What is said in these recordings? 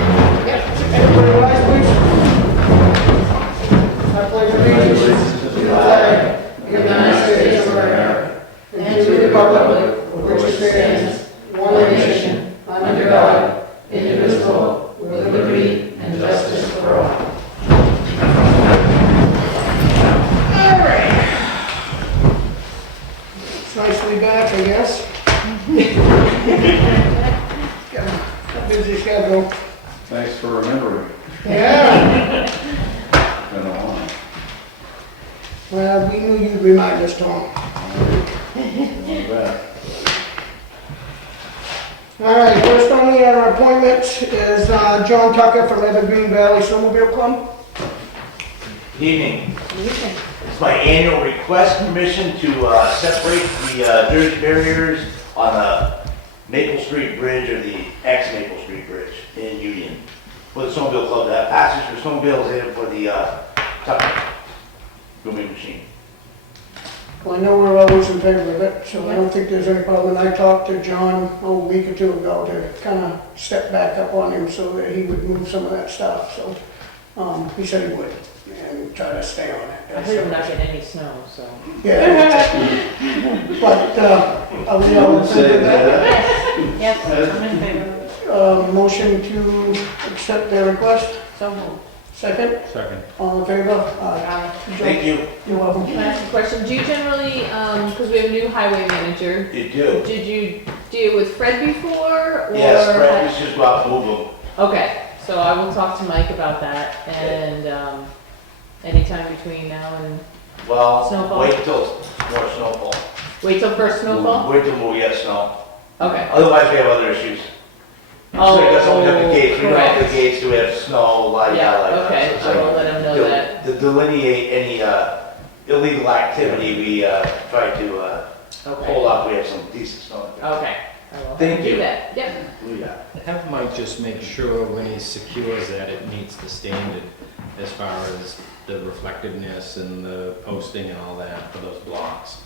Everybody rise, please. I pledge allegiance to the flag of the United States of America and to the republic for which it stands, one nation, under God, indivisible, with liberty and justice for all. All right. It's nice to be back, I guess. Got a busy schedule. Thanks for remembering. Yeah. Been a while. Well, we knew you'd remind us, Tom. All right, first on the appointment is John Tucker from Evergreen Valley Snowmobile Club. Evening. It's my annual request permission to separate the Jersey barriers on the Maple Street Bridge, or the ex-Maple Street Bridge in Union, for the Snowmobile Club to have passage for snowmobiles and for the Tucker grooming machine. Well, I know we're always in favor of it, so I don't think there's any problem. And I talked to John a week or two ago to kind of step back up on him so that he would move some of that stuff, so he said he would, and try to stay on it. I heard we're not getting any snow, so. Yeah. But, are we all in favor of that? Yes, I'm in favor. Motion to accept their request? So moved. Second? Second. All in favor? Thank you. You're welcome. Can I ask a question? Do you generally, because we have a new highway manager, You do. did you deal with Fred before? Or Yes, Fred, we just go out and move them. Okay, so I will talk to Mike about that, and anytime between now and, Well, Snowfall? wait till more snowfall. wait till first snowfall? Wait till we get snow. Okay. Otherwise, we have other issues. So that's why we have the gates. We don't have the gates, do we have snow, like Yeah, that, like that. okay, So it's I will let him know to- that. To delineate any illegal activity, we try to Okay, hold up. We have some decent snow. okay. I will Thank do you. that, yep. Yeah. Have Mike just make sure when he secures that it meets the standard as far as the reflectiveness and the posting and all that for those blocks.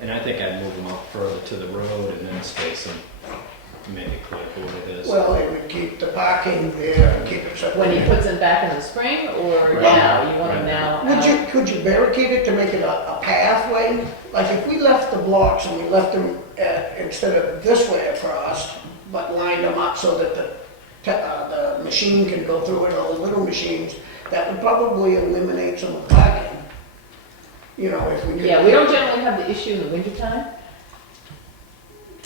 And I think I'd move them up further to the road and then space them to make it clear what it is. Well, it would keep the parking there and keep it separate. When he puts them back in the spring, or Right. now? You want them Right. now? Could you barricade it to make it a pathway? Like if we left the blocks and we left them instead of this way across, but lined them up so that the machine can go through it, all the little machines, that would probably eliminate some of the parking. You know, if we could. Yeah, we don't generally have the issue in the wintertime.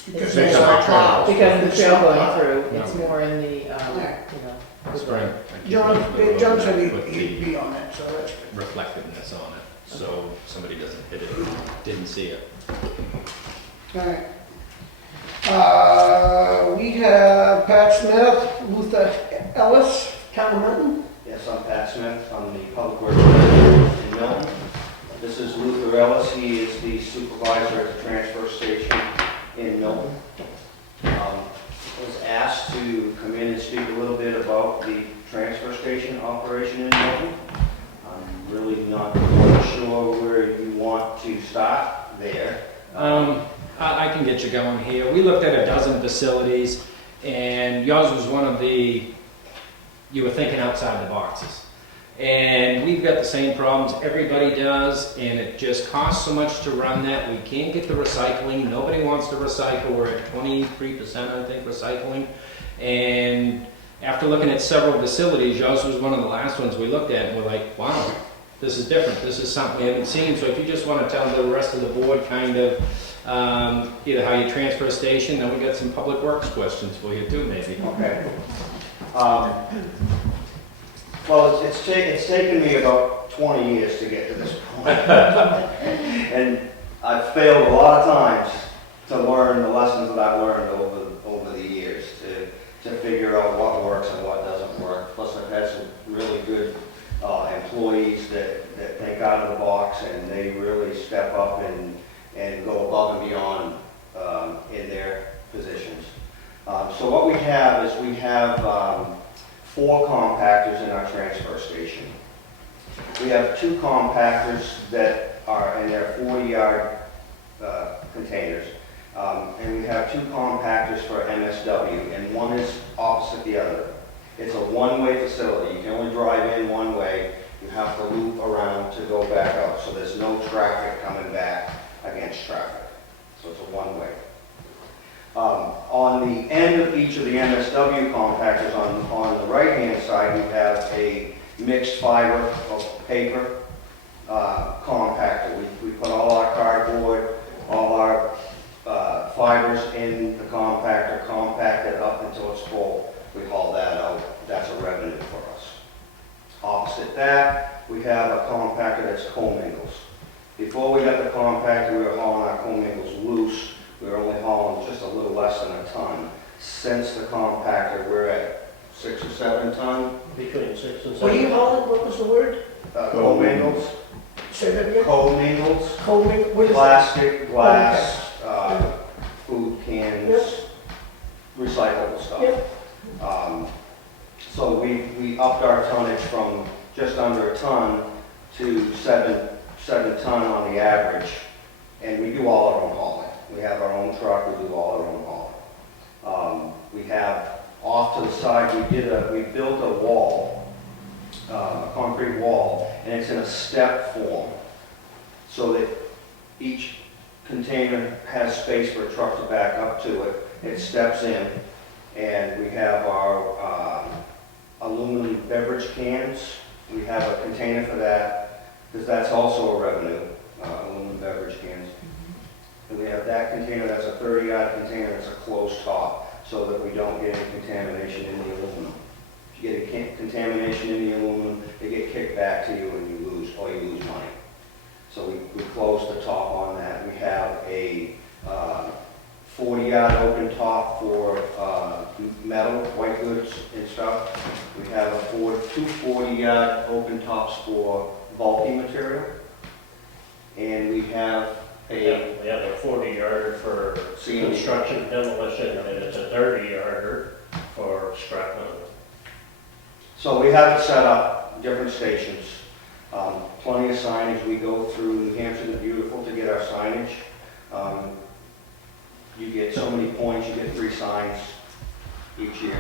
Because It's there's more no clouds. because of the trail It's going not- through, No. it's more in the, Spring. John said he'd be on it, so that's good. Reflectiveness on it, so somebody doesn't hit it, didn't see it. All right. We have Pat Smith, Luther Ellis, Town of Milton. Yes, I'm Pat Smith. I'm the Public Works Director in Milton. This is Luther Ellis. He is the supervisor at the transfer station in Milton. I was asked to come in and speak a little bit about the transfer station operation in Milton. I'm really not quite sure where you want to start there. I can get you going here. We looked at a dozen facilities, and yours was one of the, you were thinking outside the boxes. And we've got the same problems everybody does, and it just costs so much to run that. We can't get the recycling. Nobody wants to recycle. We're at 23%, I think, recycling. And after looking at several facilities, yours was one of the last ones we looked at, and we're like, wow, this is different. This is something we haven't seen. So if you just want to tell the rest of the board kind of either how you transfer a station, then we got some public works questions for you too, maybe. Okay. Well, it's taken me about 20 years to get to this point. And I've failed a lot of times to learn the lessons that I've learned over the years to figure out what works and what doesn't work. Plus, I've had some really good employees that think out of the box, and they really step up and go above and beyond in their positions. So what we have is we have 4 compactors in our transfer station. We have 2 compactors that are, and they're 40-yard containers. And we have 2 compactors for MSW, and one is opposite the other. It's a one-way facility. You can only drive in one way. You have to loop around to go back out, so there's no traffic coming back against traffic. So it's a one-way. On the end of each of the MSW compactors, on the right-hand side, we have a mixed fiber of paper compactor. We put all our cardboard, all our fibers in the compactor, compact it up until it's full. We haul that out. That's a revenue for us. Opposite that, we have a compactor that's commingles. Before we got the compactor, we were hauling our commingles loose. We were only hauling just a little less than a ton. Since the compactor, we're at 6 or 7 ton. Between 6 and 7. What are you hauling, what was the word? Commingles, Say that again? commingles, Combing, what is that? plastic, glass, food cans, Yep. recyclable stuff. Yep. So we upped our tonnage from just under a ton to 7 ton on the average, and we do all our own hauling. We have our own truck, we do all our own hauling. We have off to the side, we built a wall, a concrete wall, and it's in a step form, so that each container has space for a truck to back up to it. It steps in, and we have our aluminum beverage cans. We have a container for that, because that's also a revenue, aluminum beverage cans. And we have that container, that's a 30-yard container, it's a closed top, so that we don't get any contamination in the aluminum. If you get contamination in the aluminum, they get kicked back to you and you lose money. So we close the top on that. We have a 40-yard open top for metal, white goods and stuff. We have two 40-yard open tops for bulky material. And we have We have a 40-yarder for construction demolition, and it's a 30-yarder for scrap metal. So we have it set up, different stations, plenty of signage. We go through New Hampshire the Beautiful to get our signage. You get so many points, you get 3 signs each year.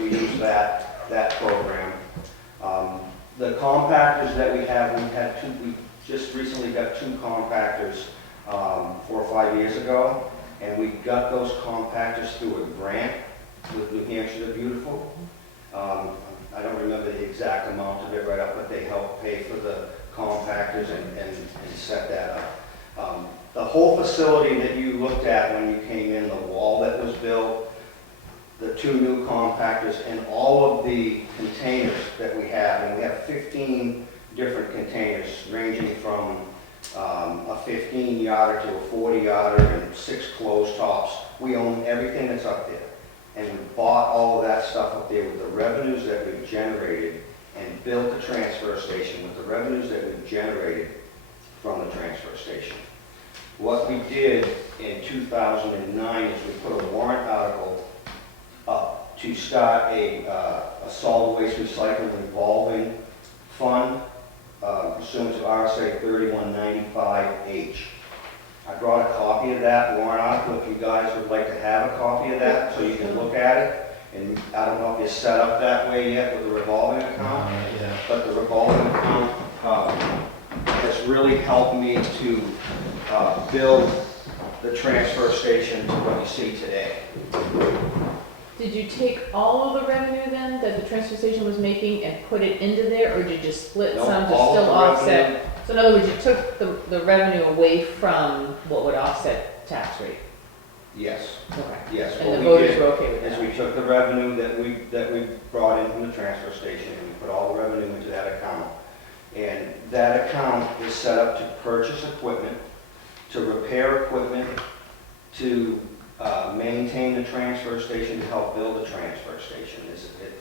We use that program. The compactors that we have, we just recently got 2 compactors 4 or 5 years ago, and we got those compactors through a grant with New Hampshire the Beautiful. I don't remember the exact amount of it right up, but they helped pay for the compactors and set that up. The whole facility that you looked at when you came in, the wall that was built, the 2 new compactors, and all of the containers that we have, and we have 15 different containers ranging from a 15-yarder to a 40-yarder and 6 closed tops. We own everything that's up there. And we bought all of that stuff up there with the revenues that we've generated and built the transfer station with the revenues that we've generated from the transfer station. What we did in 2009 is we put a warrant article up to start a solid waste recycling revolving fund pursuant to RSA 3195H. I brought a copy of that warrant article if you guys would like to have a copy of that so you can look at it. And I don't know if it's set up that way yet with the revolving account, but the revolving account has really helped me to build the transfer station to what you see today. Did you take all of the revenue then that the transfer station was making and put it into there, or did you just split No, some to all of still the offset? revenue. So in other words, you took the revenue away from what would offset tax rate? Yes, Okay. yes. And What the we voters did were okay with is that? we took the revenue that we brought in from the transfer station and we put all the revenue into that account. And that account is set up to purchase equipment, to repair equipment, to maintain the transfer station, to help build the transfer station.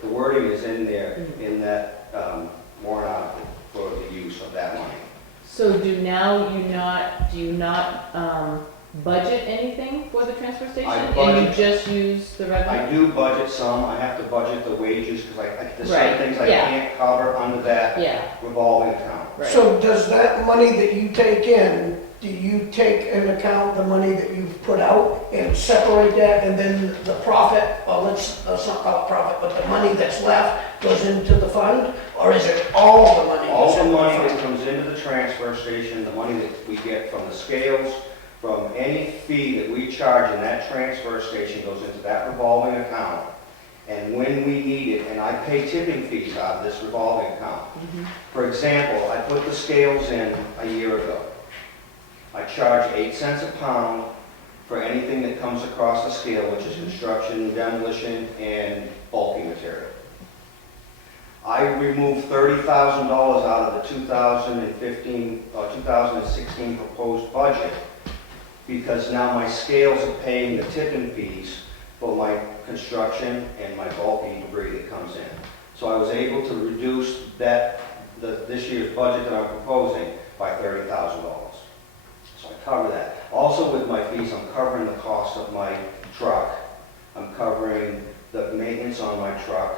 The wording is in there in that warrant article for the use of that money. So do you not budget anything for the transfer station? I And budget- you just use the I revenue? do budget some, I have to budget the wages, because there's Right, some things I yeah. can't cover under that Yeah, revolving account. right. So does that money that you take in, do you take into account the money that you've put out and separate that and then the profit, or let's not call it profit, but the money that's left goes into the fund? Or is it all the money All goes the into the money that fund? comes into the transfer station, the money that we get from the scales, from any fee that we charge in that transfer station goes into that revolving account. And when we need it, and I pay tipping fees out of this revolving account. For example, I put the scales in a year ago. I charge 8 cents a pound for anything that comes across the scale, which is construction, demolition, and bulky material. I removed $30,000 out of the 2015, 2016 proposed budget because now my scales are paying the tipping fees for my construction and my bulky debris that comes in. So I was able to reduce this year's budget that I'm proposing by $30,000. So I cover that. Also with my fees, I'm covering the cost of my truck. I'm covering the maintenance on my truck.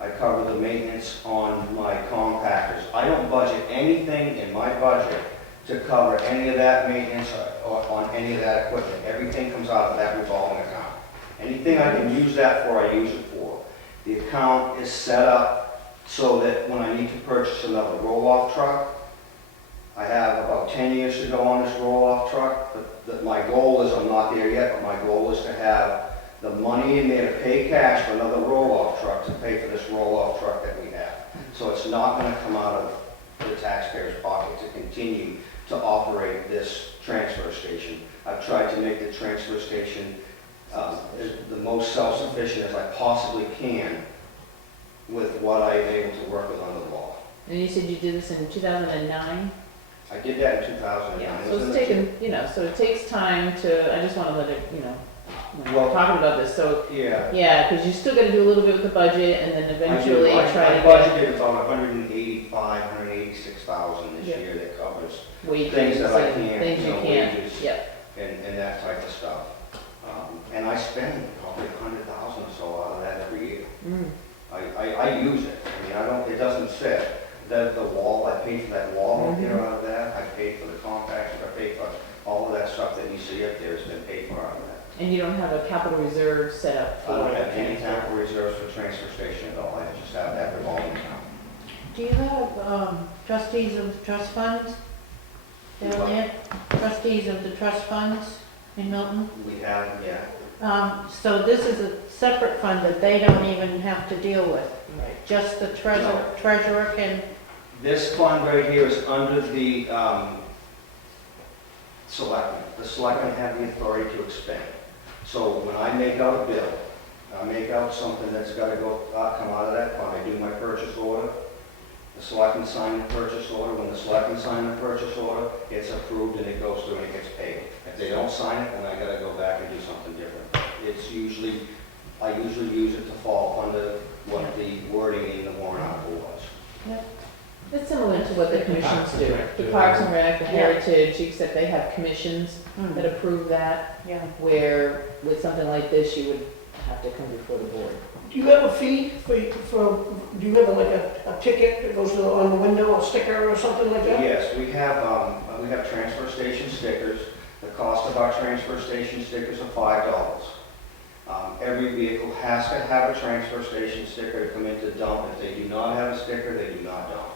I cover the maintenance on my compactors. I don't budget anything in my budget to cover any of that maintenance or on any of that equipment. Everything comes out of that revolving account. Anything I can use that for, I use it for. The account is set up so that when I need to purchase another roll-off truck, I have about 10 years to go on this roll-off truck. But my goal is, I'm not there yet, but my goal is to have the money in there to pay cash for another roll-off truck to pay for this roll-off truck that we have. So it's not going to come out of the taxpayer's pocket to continue to operate this transfer station. I've tried to make the transfer station the most self-sufficient as I possibly can with what I'm able to work with under the law. And you said you did this in 2009? I did that in 2009. Yeah, It so was in it's the- taken, so it takes time to, I just want to let it, when Well- we're talking about this, so, Yeah. yeah, because you still got to do a little bit with the budget and then eventually I try to get budgeted about 186,000 this Yeah. year that covers wages things that I and can't, things you can't. wages Yep, and that type of stuff. And I spend probably 100,000 or so out of that every year. I use it. I mean, it doesn't sit. The wall, I paid for that wall up there out of that. I paid for the compactor. I paid for all of that stuff that you see up there has been paid for out of that. and you don't have a capital reserve set up for I don't have it. any capital reserves for the transfer station at all. I just have that revolving account. Do you have trustees of the trust funds down there? Trustees of the trust funds in Milton? We have, yeah. So this is a separate fund that they don't even have to deal with? Right. Just the treasurer can? This fund right here is under the selectmen. The selectmen have the authority to expend. So when I make out a bill, I make out something that's got to go, come out of that fund. I do my purchase order. The selectmen sign the purchase order. When the selectmen sign the purchase order, it's approved and it goes through and it gets paid. If they don't sign it, then I got to go back and do something different. I usually use it to fall under what the wording in the warrant article was. It's similar to what the commissions do. The do. Parks and Rec, the Yeah. Heritage, except they have commissions that approve that, Yeah. where with something like this, you would have to come before the board. Do you have a fee do you have like a ticket that goes on the window, a sticker or something like that? Yes, we have transfer station stickers. The cost of our transfer station stickers are $5. Every vehicle has to have a transfer station sticker to come into dump. If they do not have a sticker, they do not dump.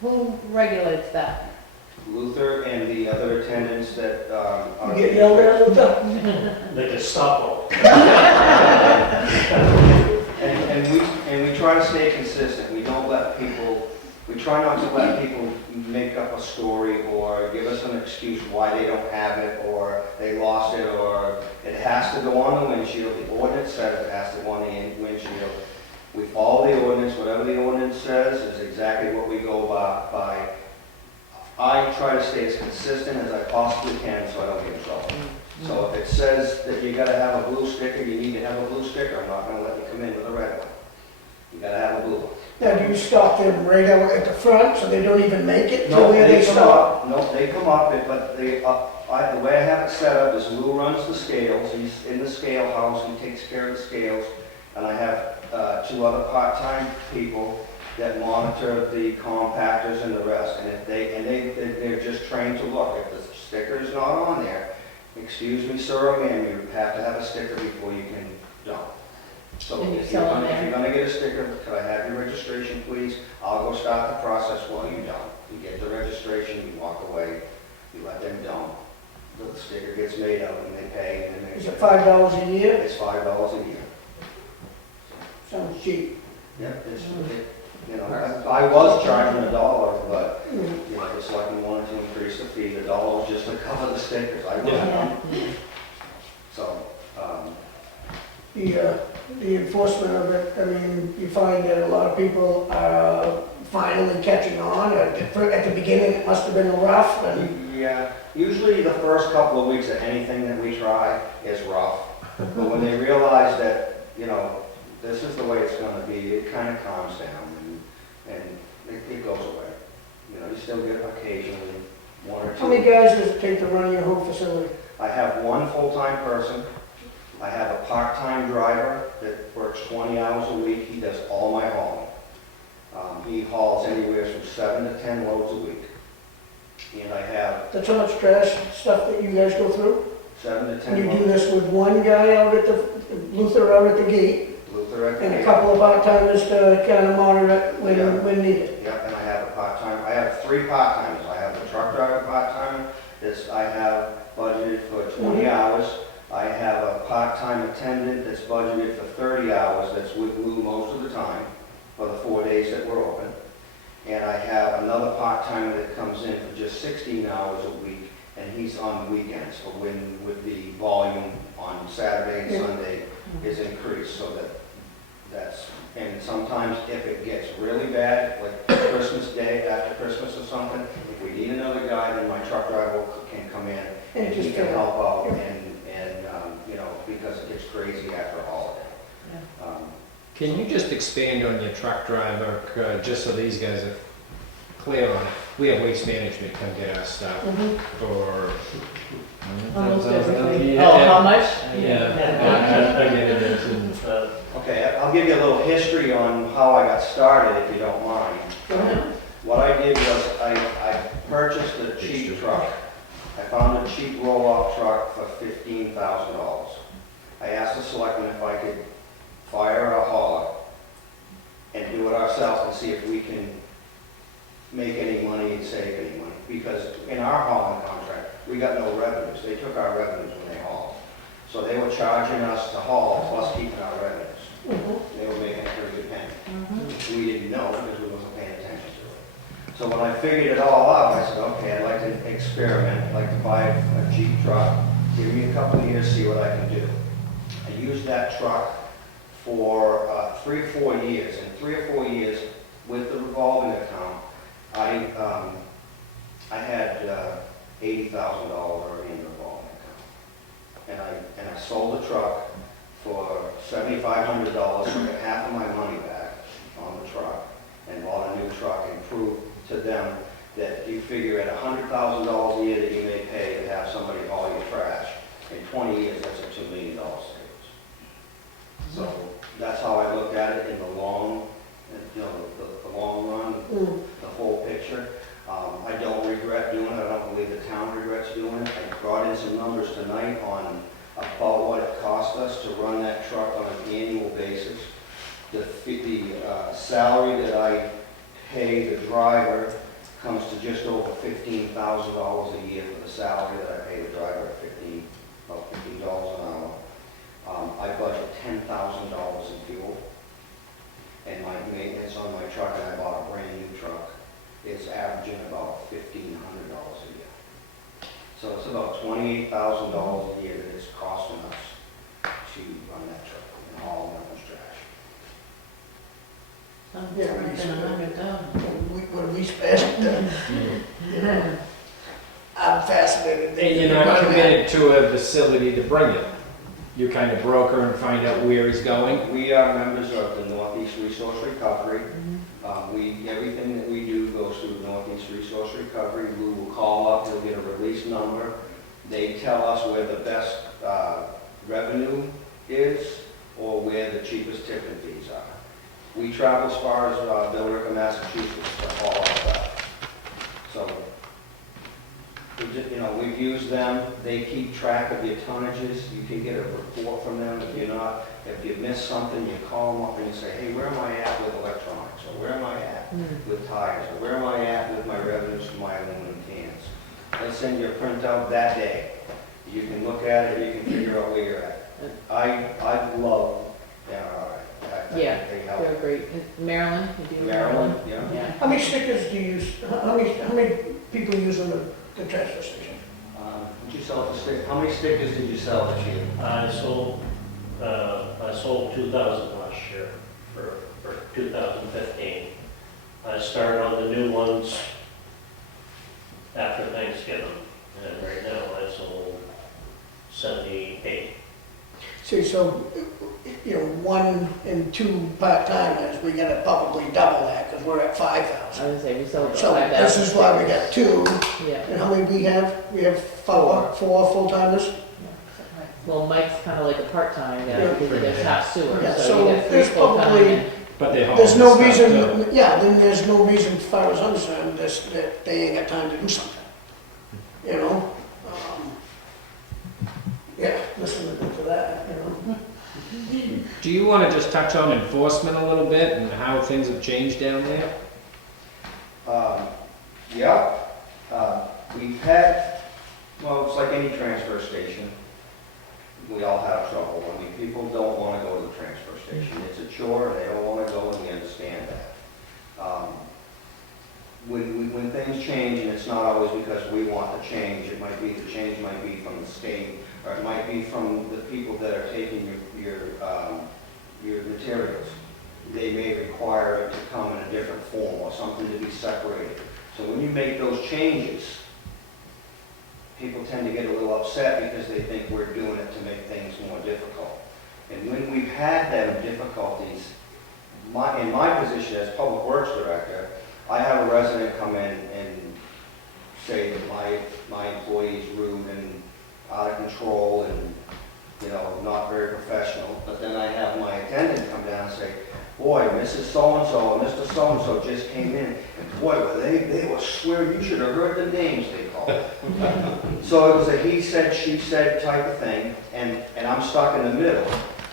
Who regulates that? Luther and the other attendants that are... You get yelled at with that? The Gestapo. And we try to stay consistent. We try not to let people make up a story or give us an excuse why they don't have it or they lost it or it has to go on the windshield. The ordinance says it has to go on the windshield. We follow the ordinance. Whatever the ordinance says is exactly what we go by. I try to stay as consistent as I possibly can so I don't get in trouble. So if it says that you gotta have a blue sticker, you need to have a blue sticker, I'm not gonna let you come in with a red one. You gotta have a blue one. Now, do you stop them right out at the front, so they don't even make it No, till where they come stop? up. No, they come up, but they, the way I have it set up is Lou runs the scales, he's in the scale house, he takes care of the scales, and I have 2 other part-time people that monitor the compactors and the rest, and if they're just trained to look. If the sticker's not on there, excuse me, sir or ma'am, you have to have a sticker before you can dump. So And you if sell them if there? you're gonna get a sticker, could I have your registration, please? I'll go start the process while you dump. You get the registration, you walk away, you let them dump. The sticker gets made up and they pay, and then Is it $5 a year? it's $5 a year. Sounds cheap. Yeah, you know, I was charging $1, but, Mm. you know, it's like we wanted to increase the fee, $1 was just to cover the stickers. I wasn't, so, The enforcement of it, I mean, you find that a lot of people are finally catching on. At the beginning, it must have been rough, and yeah, usually the first couple of weeks of anything that we try is rough. But when they realize that, you know, this is the way it's gonna be, it kind of calms down and it goes away. You know, you still get occasionally 1 or 2. how many guys does it take to run your whole facility? I have 1 full-time person. I have a part-time driver that works 20 hours a week. He does all my hauling. He hauls anywhere from 7 to 10 loads a week. And I have That's how much trash stuff that you guys go through? 7 to And 10 you do loads. this with one guy out at the, Luther out at the gate, Luther at the and a gate. couple of part-timers to kind of monitor it Yeah. when needed? Yep, and I have a part-time, I have 3 part-timers. I have a truck driver part-timer, I have budgeted for 20 hours. I have a part-time attendant that's budgeted for 30 hours, that's with Lou most of the time, for the 4 days that we're open. And I have another part-timer that comes in for just 16 hours a week, and he's on weekends, for when, with the volume on Saturday and Yeah. Sunday is increased, so that's, and sometimes if it gets really bad, like Christmas Day, after Christmas or something, if we need another guy, then my truck driver can come in and he can help out and, you know, because it gets crazy after a holiday. Can you just expand on your truck driver, just so these guys are clear on it? We have Waste Management come get our stuff Mhm. for... Almost everything. Yeah. Oh, how much? Yeah. I get it is. Okay, I'll give you a little history on how I got started, if you don't mind. What I did was I purchased a cheap truck. I found a cheap roll-off truck for $15,000. I asked the selectmen if I could fire a hauler and do it ourselves and see if we can make any money and save any money. Because in our hauling contract, we got no revenues. They took our revenues when they hauled. So they were charging us to haul plus keeping our revenues. They were making a pretty good penny. We didn't know because we wasn't paying attention to it. So when I figured it all out, I said, okay, I'd like to experiment. I'd like to buy a Jeep truck. Give me a couple of years, see what I can do. I used that truck for 3 or 4 years. In 3 or 4 years, with the revolving account, I had $80,000 in the revolving account. And I sold the truck for $7,500, so I got half of my money back on the truck, and bought a new truck and proved to them that you figure at $100,000 a year that you may pay to have somebody haul your trash. In 20 years, that's a $2 million savings. So that's how I looked at it in the long, you know, the long run, the whole picture. I don't regret doing it. I don't believe the town regrets doing it. I brought in some numbers tonight on about what it cost us to run that truck on an annual basis. The salary that I pay the driver comes to just over $15,000 a year for the salary that I pay the driver at about $15 an hour. I budget $10,000 in fuel. And my maintenance on my truck, and I bought a brand new truck, is averaging about $1,500 a year. So it's about $28,000 a year that it's costing us to run that truck and haul that much trash. When we spend, I'm fascinated. And you're not committed to a facility to bring it. you kind of broker and find out where he's going? We are members of the Northeast Resource Recovery. Everything that we do goes through Northeast Resource Recovery. We will call up, we'll get a release number. They tell us where the best revenue is or where the cheapest tipping fees are. We travel as far as Billerica, Massachusetts to haul our stuff. So, we've used them. They keep track of your tonnages. You can get a report from them if you miss something, you call them up and you say, hey, where am I at with electronics? Or where am I at with tires? Or where am I at with my revenues from my aluminum cans? They send you a printout that day. You can look at it, you can figure out where you're at. I love NRI. Yeah, They help. they're great. Maryland, you do Maryland, Maryland? yeah. How many stickers do you use, how many people use on the transfer station? Did you sell for stick? How many stickers did you sell this year? I sold 2,000 last year for 2015. I started on the new ones after Thanksgiving, and right now I sold 78. See, so, 1 and 2 part-timers, we gotta probably double that, because we're at 5,000. I was gonna say, we sold about So 5,000. this is why we got 2, Yeah. and how many we have? We have four full-timers? Well, Mike's kind of like a part-time guy, Yeah. because he does half sewer, Yeah, so so you got 3 there's full-time. probably- and- But they haul There's no stuff, reason, too. then there's no reason, as far as I'm concerned, that they ain't got time to do something. Yeah, listen to that, Do you want to just touch on enforcement a little bit and how things have changed down there? Yeah. We've had, it's like any transfer station. We all have trouble. I mean, people don't want to go to the transfer station. It's a chore, and they don't want to go, and we understand that. When things change, and it's not always because we want to change, the change might be from the state, or it might be from the people that are taking your materials. They may require it to come in a different form or something to be separated. So when you make those changes, people tend to get a little upset because they think we're doing it to make things more difficult. And when we've had them difficulties, in my position as Public Works Director, I have a resident come in and say that my employee's rude and out of control and, not very professional. But then I have my attendant come down and say, boy, Mrs. So-and-so and Mr. So-and-so just came in, and boy, they were swearing, you should have heard the names they called. So it was a he said, she said type of thing, and I'm stuck in the middle.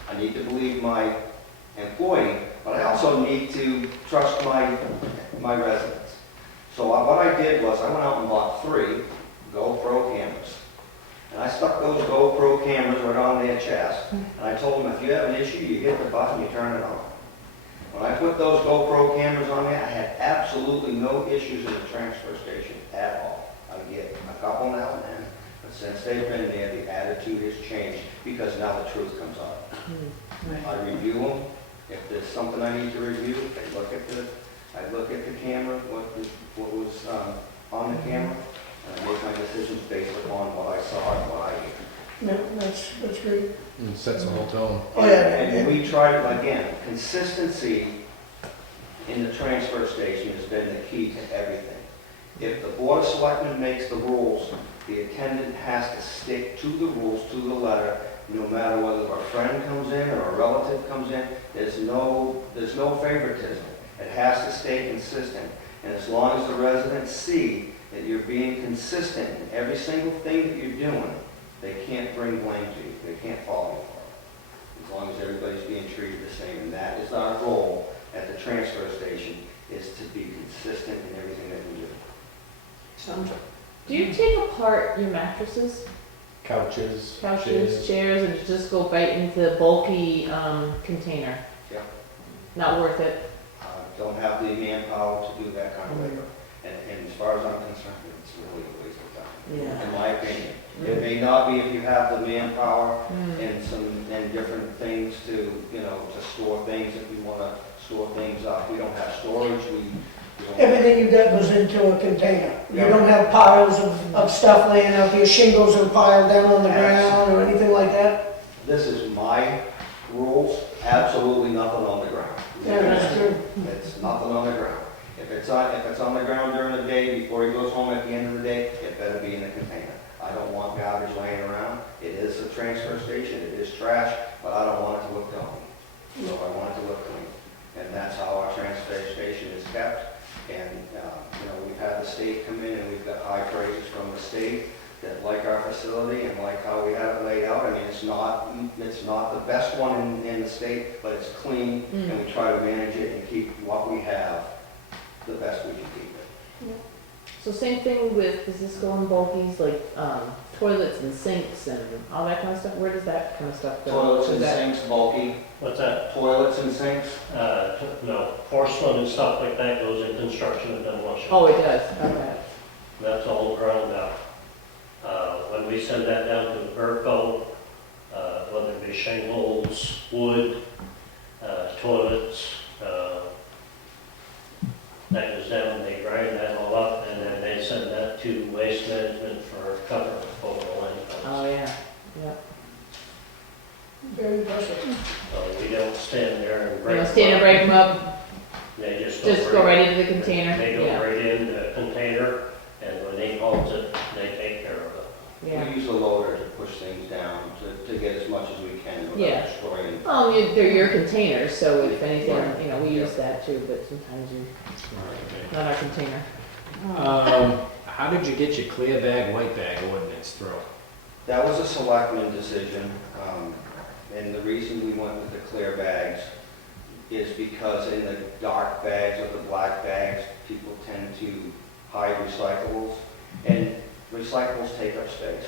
I need to believe my employee, but I also need to trust my residents. So what I did was I went out and bought 3 GoPro cameras. And I stuck those GoPro cameras right on their chest. And I told them, if you have an issue, you hit the button, you turn it on. When I put those GoPro cameras on there, I had absolutely no issues in the transfer station at all. I get a couple now and then, but since they've been there, the attitude has changed because now the truth comes out. I review them. If there's something I need to review, I look at the camera, what was on the camera, and I make my decisions based upon what I saw and what I hear. Yeah, that's great. It sets the whole tone. Oh, yeah. And we try to, again, consistency in the transfer station has been the key to everything. If the Board of Selectmen makes the rules, the attendant has to stick to the rules, to the letter, no matter whether a friend comes in or a relative comes in. There's no favoritism. It has to stay consistent. And as long as the residents see that you're being consistent in every single thing that you're doing, they can't bring blame to you. They can't follow you for it. As long as everybody's being treated the same. And that is our goal at the transfer station, is to be consistent in everything that we do. Sounds Do you take apart your mattresses, Couches, chairs, and just go right into the bulky container? Yeah. Not worth it. Don't have the manpower to do that kind of labor. And as far as I'm concerned, it's really a waste of time, in my opinion. It may not be if you have the manpower and different things to store things, if you want to store things up. We don't have storage, we don't. Everything you got goes into a container. You don't have piles of stuff laying out there, shingles are piled down on the ground or anything like that? this is my rules, absolutely nothing on the ground. Yeah, that's true. It's nothing on the ground. If it's on the ground during the day, before he goes home at the end of the day, it better be in a container. I don't want garbage laying around. It is a transfer station, it is trash, but I don't want it to look dumb. So I want it to look clean. And that's how our transfer station is kept. And, we've had the state come in and we've got high praises from the state that like our facility and like how we have it laid out. I mean, it's not the best one in the state, but it's clean and we try to manage it and keep what we have the best we can keep it. So same thing with, does this go in bulkies, like, toilets and sinks and all that kind of stuff? Where does that kind of stuff go? Toilets Is and that- sinks, bulky, What's that? toilets and sinks. No, porcelain and stuff like that goes in construction and demolition. Oh, it does, okay. That's all ground out. When we send that down to the Burco, whether it be shingles, wood, toilets, that goes down, they grind that all up, and then they send that to waste management for cover over the landfills. Oh, yeah, yeah. Very impressive. So we don't stand there and You break know, them stand and up. break them up, They just just go right into the container, They go yeah, right in the container, and when they haul it, they take care of it. yeah. We use the loader to push things down, to get as much as we can Yeah. without destroying. They're your containers, so if anything, Right. we use that too, but sometimes not our container. How did you get your clear bag, white bag ordinance through? That was a selectman decision, and the reason we went with the clear bags is because in the dark bags or the black bags, people tend to hide recyclables, and recyclables take up space.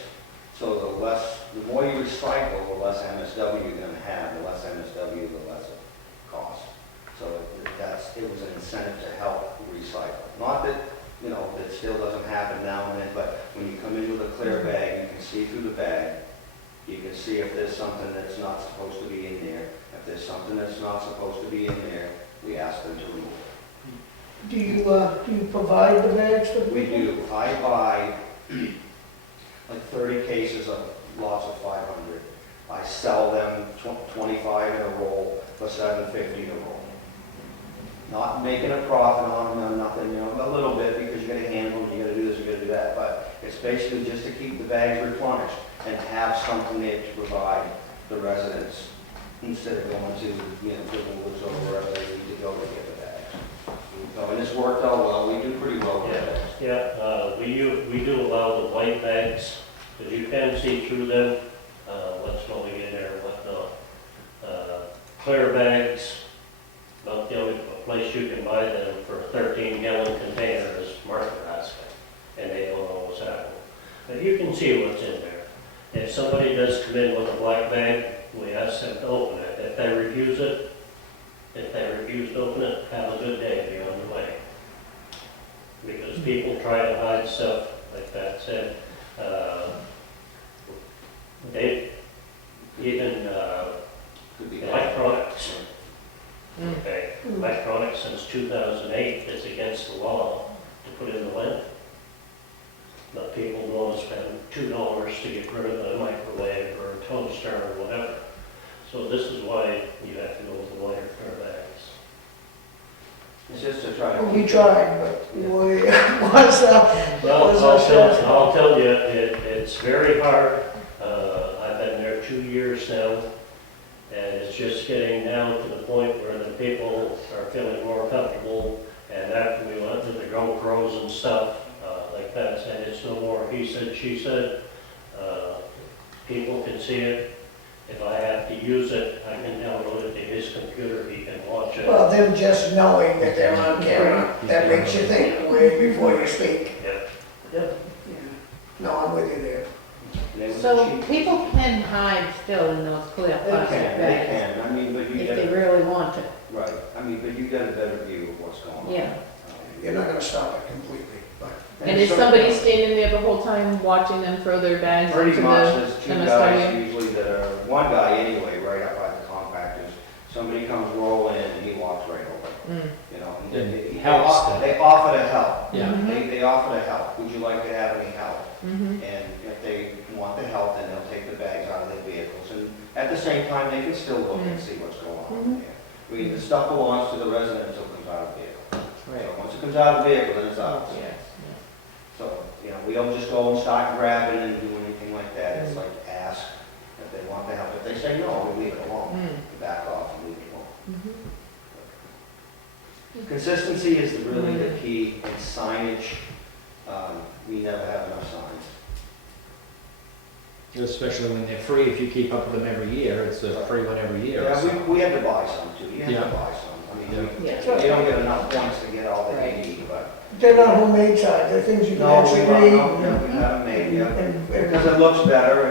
So the more you recycle, the less MSW you're gonna have, the less MSW, the less it costs. So it was an incentive to help recycle. Not that, that still doesn't happen now and then, but when you come in with a clear bag, you can see through the bag. You can see if there's something that's not supposed to be in there. If there's something that's not supposed to be in there, we ask them to remove it. Do you provide the bags for people? We do. I buy like 30 cases of lots of 500. I sell them 25 in a roll for $7.50 a roll. Not making a profit on them, nothing, a little bit because you gotta handle them, you gotta do this, you gotta do that, but it's basically just to keep the bags replenished and have something there to provide the residents instead of going to, different woods or wherever they need to go to get the bags. So, and it's worked out well, we do pretty well with it. We do allow the white bags, because you can see through them, what's going in there and whatnot. Clear bags, about the only place you can buy them for a 13-gallon container is Market Basket, and they don't always have them. But you can see what's in there. If somebody does come in with a black bag, we ask them to open it. If they refuse to open it, have a good day, be on the way. Because people try to hide stuff, like that said. They, even Could be electronics, okay, electronics since 2008 is against the law to put in the landfill. But people want to spend $2 to get rid of a microwave or a toaster or whatever. So this is why you have to go with the lighter clear bags. It's just to try to. Well, we tried, but boy, what's up? Well, I'll tell you, it's very hard. I've been there 2 years now, and it's just getting down to the point where the people are feeling more comfortable. And after we went to the GoPros and stuff, like that, and it's no more he said, she said. People can see it. If I have to use it, I can download it to his computer, he can watch it. Well, them just knowing that they're on camera, that makes you think way before you speak. Yep. No, I'm with you there. And it was So cheap. people can hide still in those clear They plastic can, bags I mean, but you if they get, really want to. right, but you get a better view of what's going on. Yeah. You're not gonna stop it completely, but. And is somebody standing there the whole time watching them throw their bags Pretty into much, the there's two MSW? guys usually that are, one guy anyway, right up by the compactors. Somebody comes rolling in and he walks right over, Mm. and And they helps them. they offer to help. Yeah. They offer to help. Would you like to have any help? Mhm. And if they want the help, then they'll take the bags out of their vehicles. And at the same time, they can still look and see what's going on there. I mean, the stuff belongs to the resident until it comes out of the vehicle. So once it comes out of the vehicle, then it's out. Yes, So, you know, we don't just go and start grabbing and do anything like that. It's like ask if they want the help. If they say no, we leave it alone. We back off and leave it alone. Consistency is really the key, and signage, we never have enough signs. Especially when they're free, if you keep up with them every year, it's a free one every year. Yeah, so. we had to buy some too. You have Yeah. to buy some. I mean, Yeah. you don't get enough points to get all that Right. you need, but. They're not homemade signs, they're things you can No, actually we read. we have them made, yeah. and- Because it looks better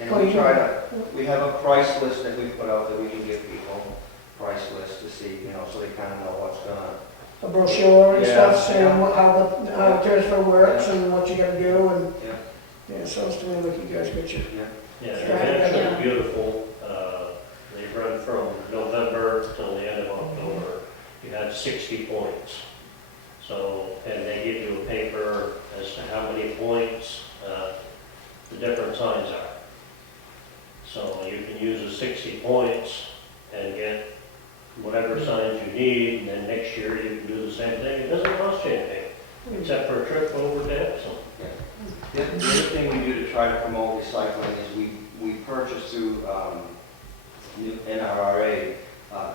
and we try to, we have a price list that we put out that we can give people, price list to see, you know, so they kind of know what's gonna. A brochure and Yeah, stuff, saying yeah. how the transfer works and what you gotta do, and, Yeah. yeah, sounds to me like you guys got your, Yeah, they're actually beautiful. They run from November till the end of October. You have 60 points. So, and they give you a paper as to how many points the different signs are. So you can use the 60 points and get whatever signs you need, and then next year you can do the same thing. It doesn't cost you anything, except for a trip over to Epsom. The other thing we do to try to promote recycling is we purchase through new NRRA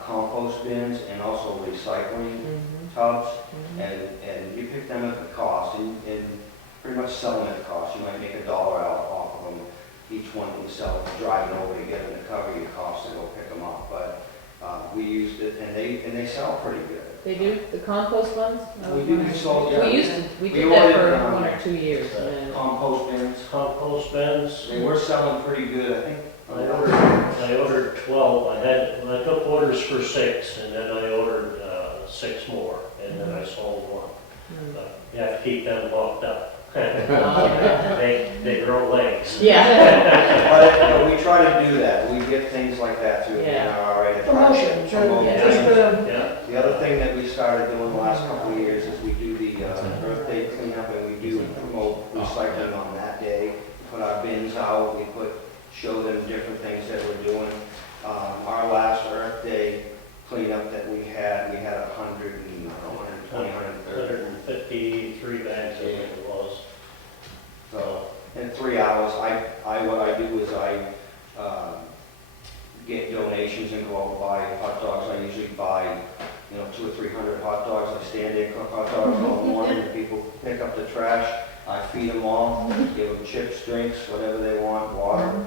compost bins and also recycling tubs, and you pick them at the cost, and pretty much sell them at the cost. You might make $1 out off of them. Each one can sell, driving over to get them to cover your cost and go pick them up. But we used it, and they sell pretty good. They do, the compost ones? We do, we sold, yeah. We used to, we We did that ordered, for 1 or 2 years, and then, Compost bins. Compost bins. They were selling pretty good, I think. I ordered 12. I took orders for 6, and then I ordered 6 more, and then I sold 1. But you have to keep them locked up. They grow legs. yeah. But we try to do that. We get things like that through Yeah. NRRA. to try to promotions, promote Yeah. just, things. Yeah. The other thing that we started doing the last couple of years is we do the Earth Day cleanup, and we do promote recycling on that day. We put our bins out, show them different things that we're doing. Our last Earth Day cleanup that we had 120, 130. 153 bags, I think it was. So, in 3 hours, what I do is I get donations and go out and buy hot dogs. I usually buy, 200 or 300 hot dogs. I stand there, cook hot dogs all morning, and people pick up the trash. I feed them all, give them chips, drinks, whatever they want, water.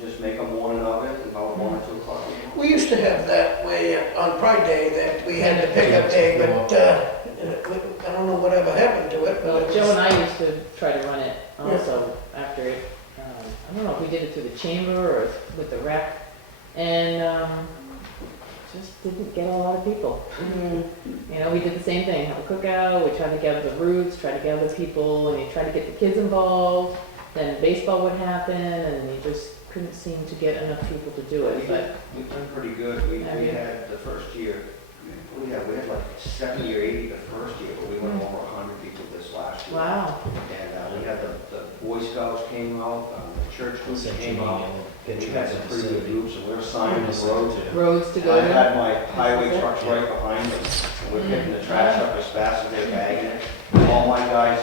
Just make a morning of it, about 1 or 2 o'clock. we used to have that way on Pride Day, that we had the pickup day, but, I don't know whatever happened to it, Well, but it Joe and was, I used to try to run it also after it. I don't know if we did it through the chamber or with the rec, and just didn't get a lot of people. We did the same thing, have a cookout, we tried to gather the roots, try to gather people, and you try to get the kids involved, then baseball would happen, and you just couldn't seem to get enough people to do it, but. We've done pretty good. We had the first year, we had like 70 or 80 the first year, but we went over 100 people this last year. Wow. And we had the Boy Scouts came out, the church groups came out, and we had some pretty good groups, and we were signing the roads. Roads to go I to. had my highway trucks right behind us, and we're picking the trash up as fast as they're bagging it. All my guys,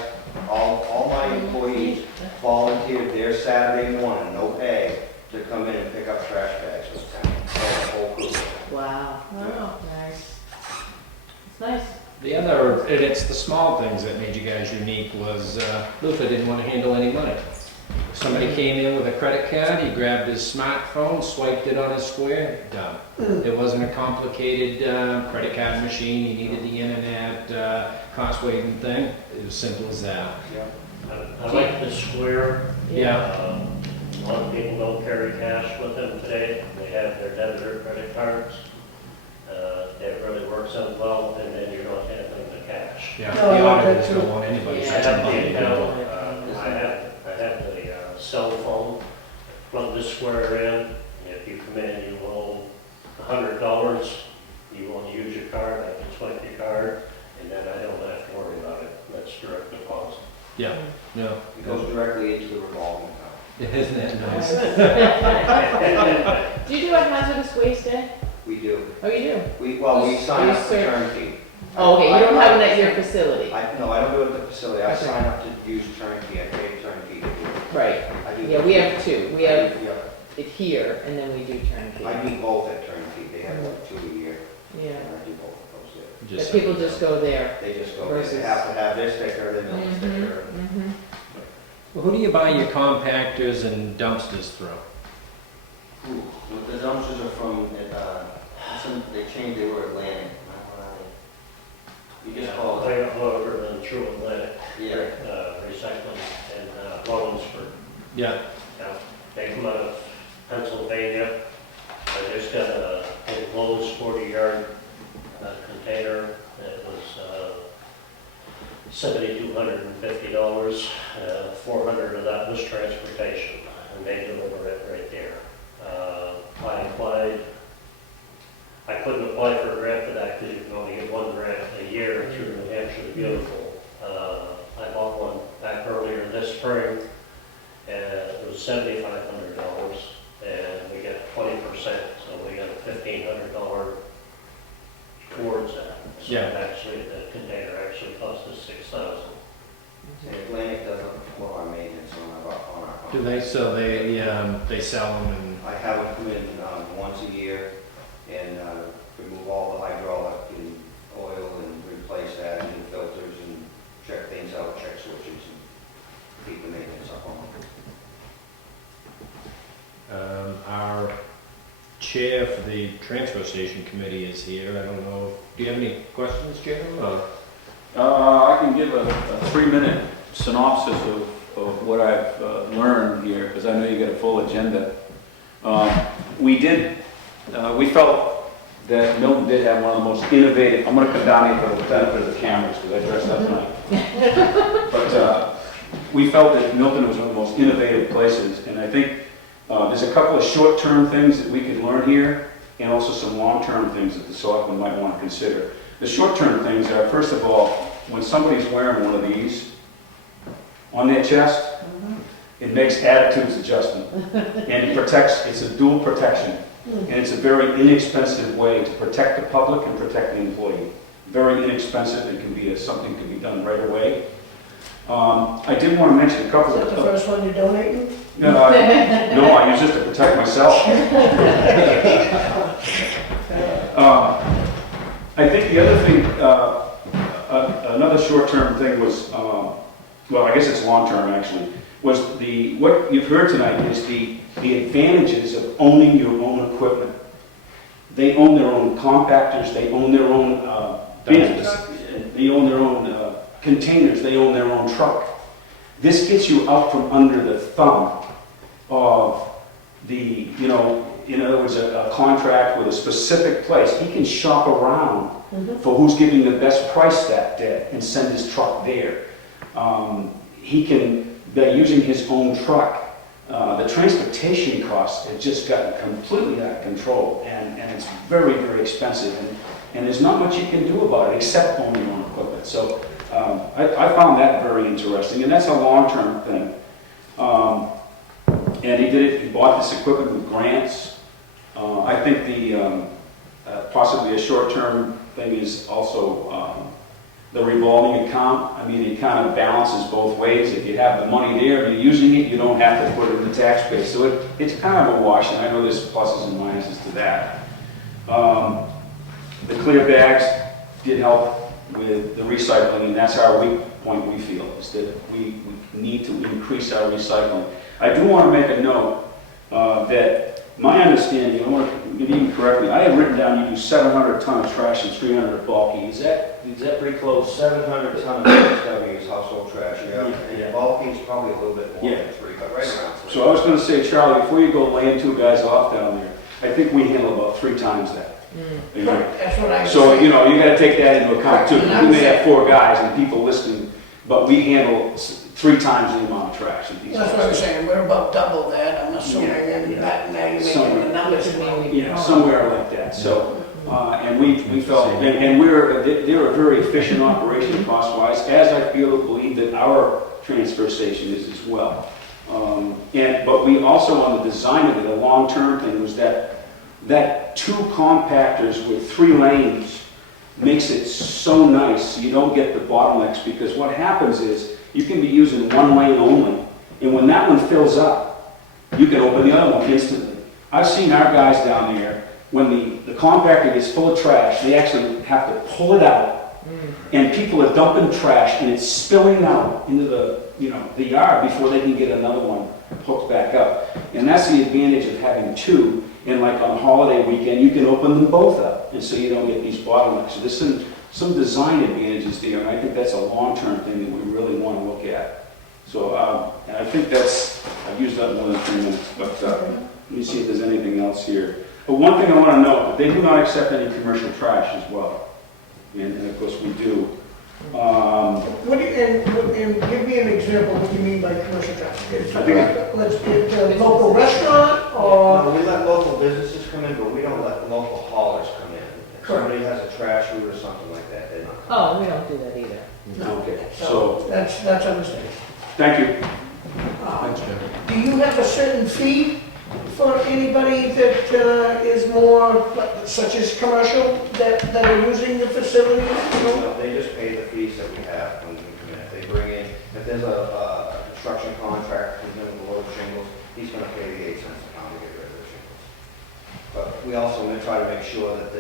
all my employees volunteered their Saturday morning, no pay, to come in and pick up trash bags for the town. The whole crew. Wow. Wow, nice. It's nice. The other, and it's the small things that made you guys unique, was Luther didn't want to handle any money. Somebody came in with a credit card, he grabbed his smartphone, swiped it on his square, done. It wasn't a complicated credit card machine, he needed the internet, cost waiving thing. It was simple as that. Yeah. I like the square. Yeah. A lot of people don't carry cash with them today. They have their debit or credit cards. It really works out well, and then you're not handling the cash. Yeah, No, I the like that auditors too. don't want anybody I Yeah. have touching the money. account, I have the cell phone, plug the square in. If you come in, you owe $100, you want to use your card, I can swipe your card, and then I don't have to worry about it. That's direct deposit. Yeah, yeah. It goes directly into the revolving account. Isn't that nice? Do you do a hazardous waste day? We do. Oh, you do? We Who's- sign up who's for cert- turnkey. Oh, okay, you don't have it at your facility? No, I don't do it at the facility. I Okay. sign up to use turnkey. I pay turnkey to do it. Right. I do. Yeah, we have two. We have Yeah. it here, and then we do turnkey. I meet both at turnkey. They have like 2 a year. Yeah. And I do both of those there. But Just people just go there. They just go, Versus- they have to have their sticker, their mill sticker. Mm-hmm. Well, who do you buy your compactors and dumpsters through? Ooh, well, the dumpsters are from, they changed, they were Atlantic. You just call it, They got longer than True Atlantic, yeah. recycling and loans for, Yeah. they come out of Pennsylvania. I just got a enclosed 40-yard container that was $7,250. 400 of that was transportation, and they deliver it right there. I couldn't apply for a grant for that because you can only get one grant a year through New Hampshire the Beautiful. I bought one back earlier this spring, and it was $7,500, and we get 20%, so we got $1,500 towards that. So Yeah. actually, the container actually cost us $6,000. Atlantic doesn't pull our maintenance on our. Do they, so they sell them and, I have them come in once a year and remove all the hydraulic and oil and replace that, and new filters and check things out, check switches and keep the maintenance up on them. our chair for the transfer station committee is here. I don't know, do you have any questions, Jim? or- I can give a 3-minute synopsis of what I've learned here, because I know you got a full agenda. We felt that Milton did have one of the most innovative, I'm going to come down here for the benefit of the cameras, because I dressed up tonight. But we felt that Milton was one of the most innovative places, and I think there's a couple of short-term things that we could learn here, and also some long-term things that the selectmen might want to consider. The short-term things are, first of all, when somebody's wearing one of these on their chest, it makes attitudes adjustment. And it protects, it's a dual protection. And it's a very inexpensive way to protect the public and protect the employee. Very inexpensive, it can be, something can be done right away. I did want to mention a couple Is that the first one you're donating? No, I use this to protect myself. I think the other thing, another short-term thing was, well, I guess it's long-term actually, was what you've heard tonight is the advantages of owning your own equipment. They own their own compactors, they own their own bins, they own their own containers, they own their own truck. This gets you out from under the thumb of the, in other words, a contract with a specific place. He can shop around for who's giving the best price that day and send his truck there. He can, by using his own truck, the transportation costs have just gotten completely out of control, and it's very, very expensive, and there's not much you can do about it except own your own equipment. So I found that very interesting, and that's a long-term thing. And he bought this equipment with grants. I think possibly a short-term thing is also the revolving account. I mean, it kind of balances both ways. If you have the money there and you're using it, you don't have to put it in the tax base. So it's kind of a wash, and I know there's pluses and minuses to that. The clear bags did help with the recycling, and that's our weak point, we feel, is that we need to increase our recycling. I do want to make a note that my understanding, I want to even correct me, I had written down you do 700 ton of trash and 300 of bulky. Is that pretty close? 700 ton of MSW is household trash, yeah. Yeah. And bulky is probably a little bit more Yeah. than 3, but right around 3. So I was going to say, Charlie, before you go laying 2 guys off down there, I think we handle about 3 times that. You know? That's what I was So, saying. you got to take that into account too. We may have 4 guys and people listening, but we handle 3 times the amount of trash that these That's what I was saying, we're about double that, I'm assuming, and that, now you're making the numbers wrong. Yeah, somewhere like that. So, and we felt, and they're a very efficient operation cost-wise, as I believe that our transfer station is as well. But we also, on the design of it, a long-term thing was that two compactors with 3 lanes makes it so nice, you don't get the bottlenecks, because what happens is, you can be using 1 lane only, and when that one fills up, you can open the other one instantly. I've seen our guys down there, when the compactor gets full of trash, they actually have to pull it out, and people are dumping trash, and it's spilling out into the yard before they can get another one hooked back up. And that's the advantage of having 2, and like on a holiday weekend, you can open them both up, and so you don't get these bottlenecks. So there's some design advantages there, and I think that's a long-term thing that we really want to look at. So, and I think I've used up more than 3 minutes, but let me see if there's anything else here. But one thing I want to note, they do not accept any commercial trash as well. And of course we do. What do you, and give me an example, what do you mean by commercial traffic? Is I think it a local restaurant, or? No, we let local businesses come in, but we don't let local haulers come in. If Correct. somebody has a trash route or something like that, they're not. Oh, we don't do that either. No. Okay, So that's understandable. thank you. Do you have a certain fee for anybody that is more, such as commercial, that are using the facility? No, they just pay the fees that we have when we come in. If they bring in, if there's a construction contract, who's going to load shingles, he's going to pay the 8 cents a pound to get rid of the shingles. But we also want to try to make sure that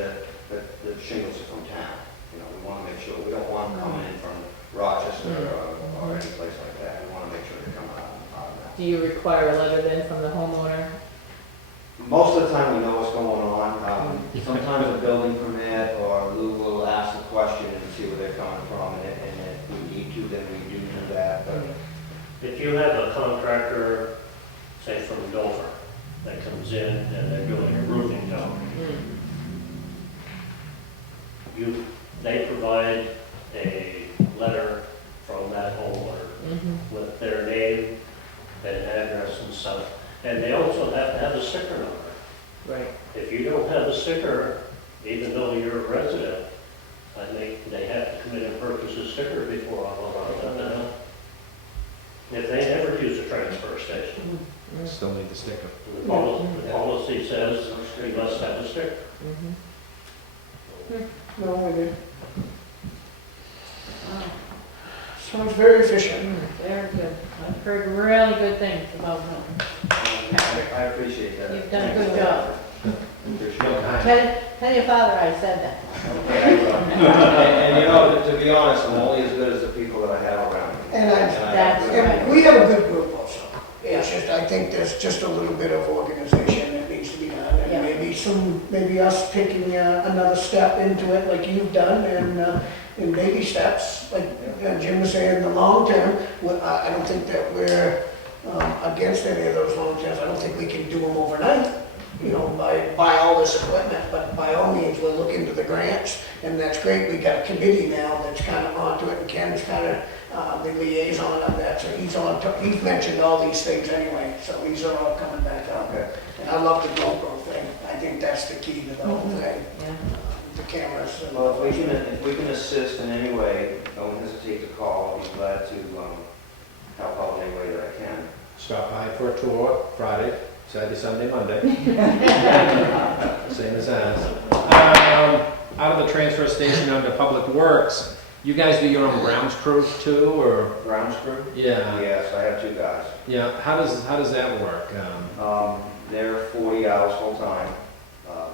the shingles are from town. We want to make sure, we don't want them coming in from Rochester or any place like that. We want to make sure they're coming out of that. Do you require a letter then from the homeowner? Most of the time, we know what's going on. Sometimes a building permit or Lou will ask the question and see where they're coming from, and if we need to, then we do that. But If you have a contractor, say from Dover, that comes in and they're doing a roofing job, they provide a letter from that homeowner with their name and address and stuff. And they also have to have a sticker number. Right. If you don't have a sticker, even though you're a resident, I think they have to come in and purchase a sticker before I'll allow them to. If they never use a transfer station, Still need the sticker. the policy says you must have a sticker. No, we did. Sounds very efficient. Very good. I've heard really good things about them. I appreciate that. You've done a good job. Appreciate it. Tell your father I said that. Okay, I will. And to be honest, I'm only as good as the people that I have around me. And we have a good group also. It's just, I think there's just a little bit of organization that needs to be done. Yeah. And maybe us taking another step into it like you've done, and in baby steps, like Jim was saying, in the long term, I don't think that we're against any of those long terms. I don't think we can do them overnight, buy all this equipment, but by all means, we'll look into the grants, and that's great. We got a committee now that's kind of onto it, and Ken's kind of the liaison of that, so he's mentioned all these things anyway, so these are all coming back up. Okay. And I love the GoPro thing. I think that's the key to the whole thing, Yeah. the cameras. and- Well, if we can assist in any way, don't hesitate to call. I'll be glad to help out in any way that I can. Stop by for a tour Friday, Saturday, Sunday, Monday. Same as us. Out of the transfer station under Public Works, you guys do your own grounds crew too, or? Grounds crew? Yeah. Yes, I have 2 guys. Yeah, how does that work? They're 40 hours full time.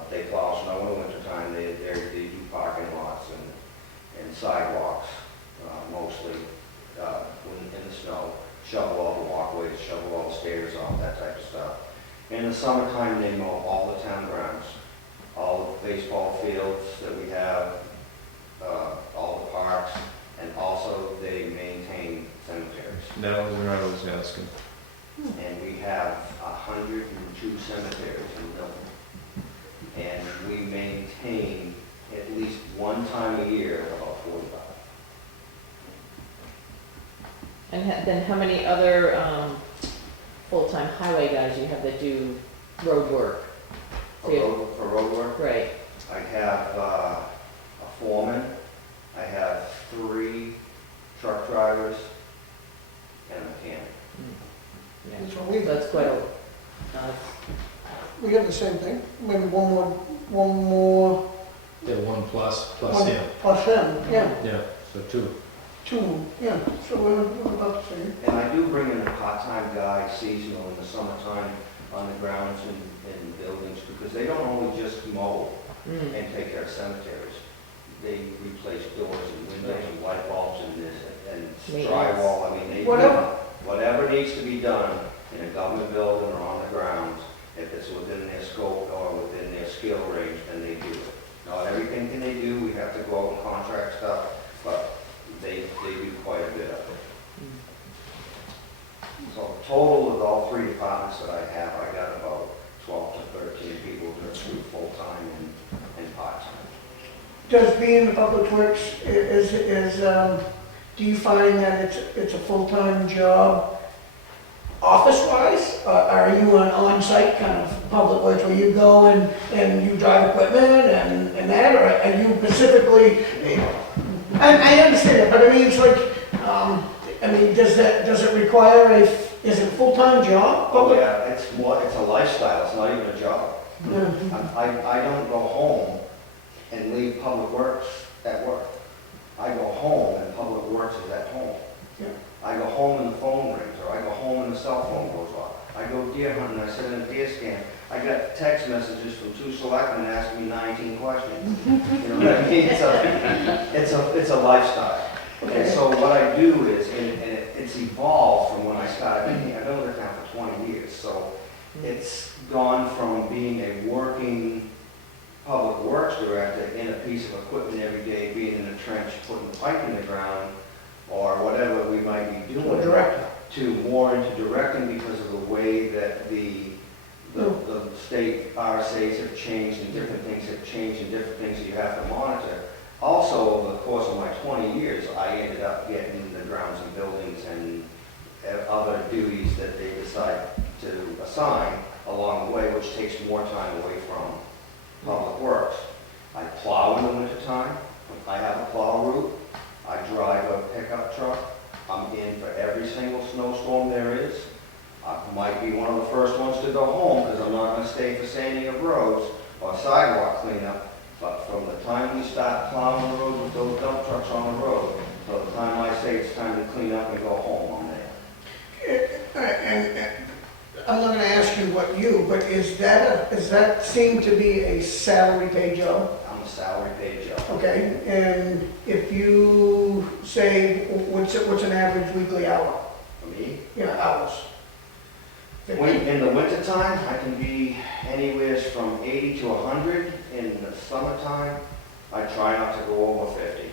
They plow snow in the wintertime. They do parking lots and sidewalks, mostly in the snow. Shovel all the walkways, shovel all the stairs off, that type of stuff. In the summertime, they mow all the town grounds, all the baseball fields that we have, all the parks, and also they maintain cemeteries. No, we're not always asking. And we have 102 cemeteries in Milton. And we maintain at least one time a year about 45. And then how many other full-time highway guys you have that do road work? So you- For road work, Right. I have a foreman, I have 3 truck drivers, and a mechanic. Yeah. That's what So we, that's quite a, we got the same thing, maybe one more, The one plus one him. plus him, yeah, Yeah, so two. two, yeah, so we're about the same. And I do bring in a part-time guy seasonal in the summertime on the grounds and buildings, because they don't only just mow mm, and take care of cemeteries. They replace doors and windows and light bulbs and this, and Maintenance. drywall, I mean, they do whatever needs to be done in a government building or on the grounds, if it's within their scope or within their skill range, then they do it. Not everything can they do, we have to go out and contract stuff, but they do quite a bit of it. So total of all three departments that I have, I got about 12 to 13 people that are through full-time and part-time. Does being the public works, do you find that it's a full-time job office-wise? Are you an on-site kind of public works where you go and you drive equipment and that, or are you specifically, I understand it, but I mean, it's like, does it require is it a full-time job? Oh, yeah, it's a lifestyle, it's not even a job. Yeah. I don't go home and leave public works at work. I go home and public works is at home. Yeah. I go home and the phone rings, or I go home and the cell phone goes off. I go deer hunting, I sit in a deer stand. I got text messages from 2 selectmen asking me 19 questions. You know what I mean? It's a lifestyle. And so what I do is, and it's evolved from when I started. I've been with the town for 20 years, so it's gone from being a working public works director in a piece of equipment every day, being in the trench, putting the pipe in the ground, or whatever we might be doing, Director. to more into directing because of the way that the state RSAs have changed and different things have changed and different things that you have to monitor. Also, over the course of my 20 years, I ended up getting the grounds and buildings and other duties that they decide to assign along the way, which takes more time away from public works. I plow in the wintertime. I have a plow route. I drive a pickup truck. I'm in for every single snowstorm there is. I might be one of the first ones to go home because I'm not going to stay for sanding of roads or sidewalk cleanup. But from the time we start plowing the road with those dump trucks on the road, till the time I say it's time to clean up and go home, I'm there. And I'm not gonna ask you what but does that seem to be a salary paid job? I'm a salary paid job. Okay, and if you say, what's an average weekly hour? For me, Hours? in the wintertime, I can be anywhere from 80 to 100. In the summertime, I try not to go over 50.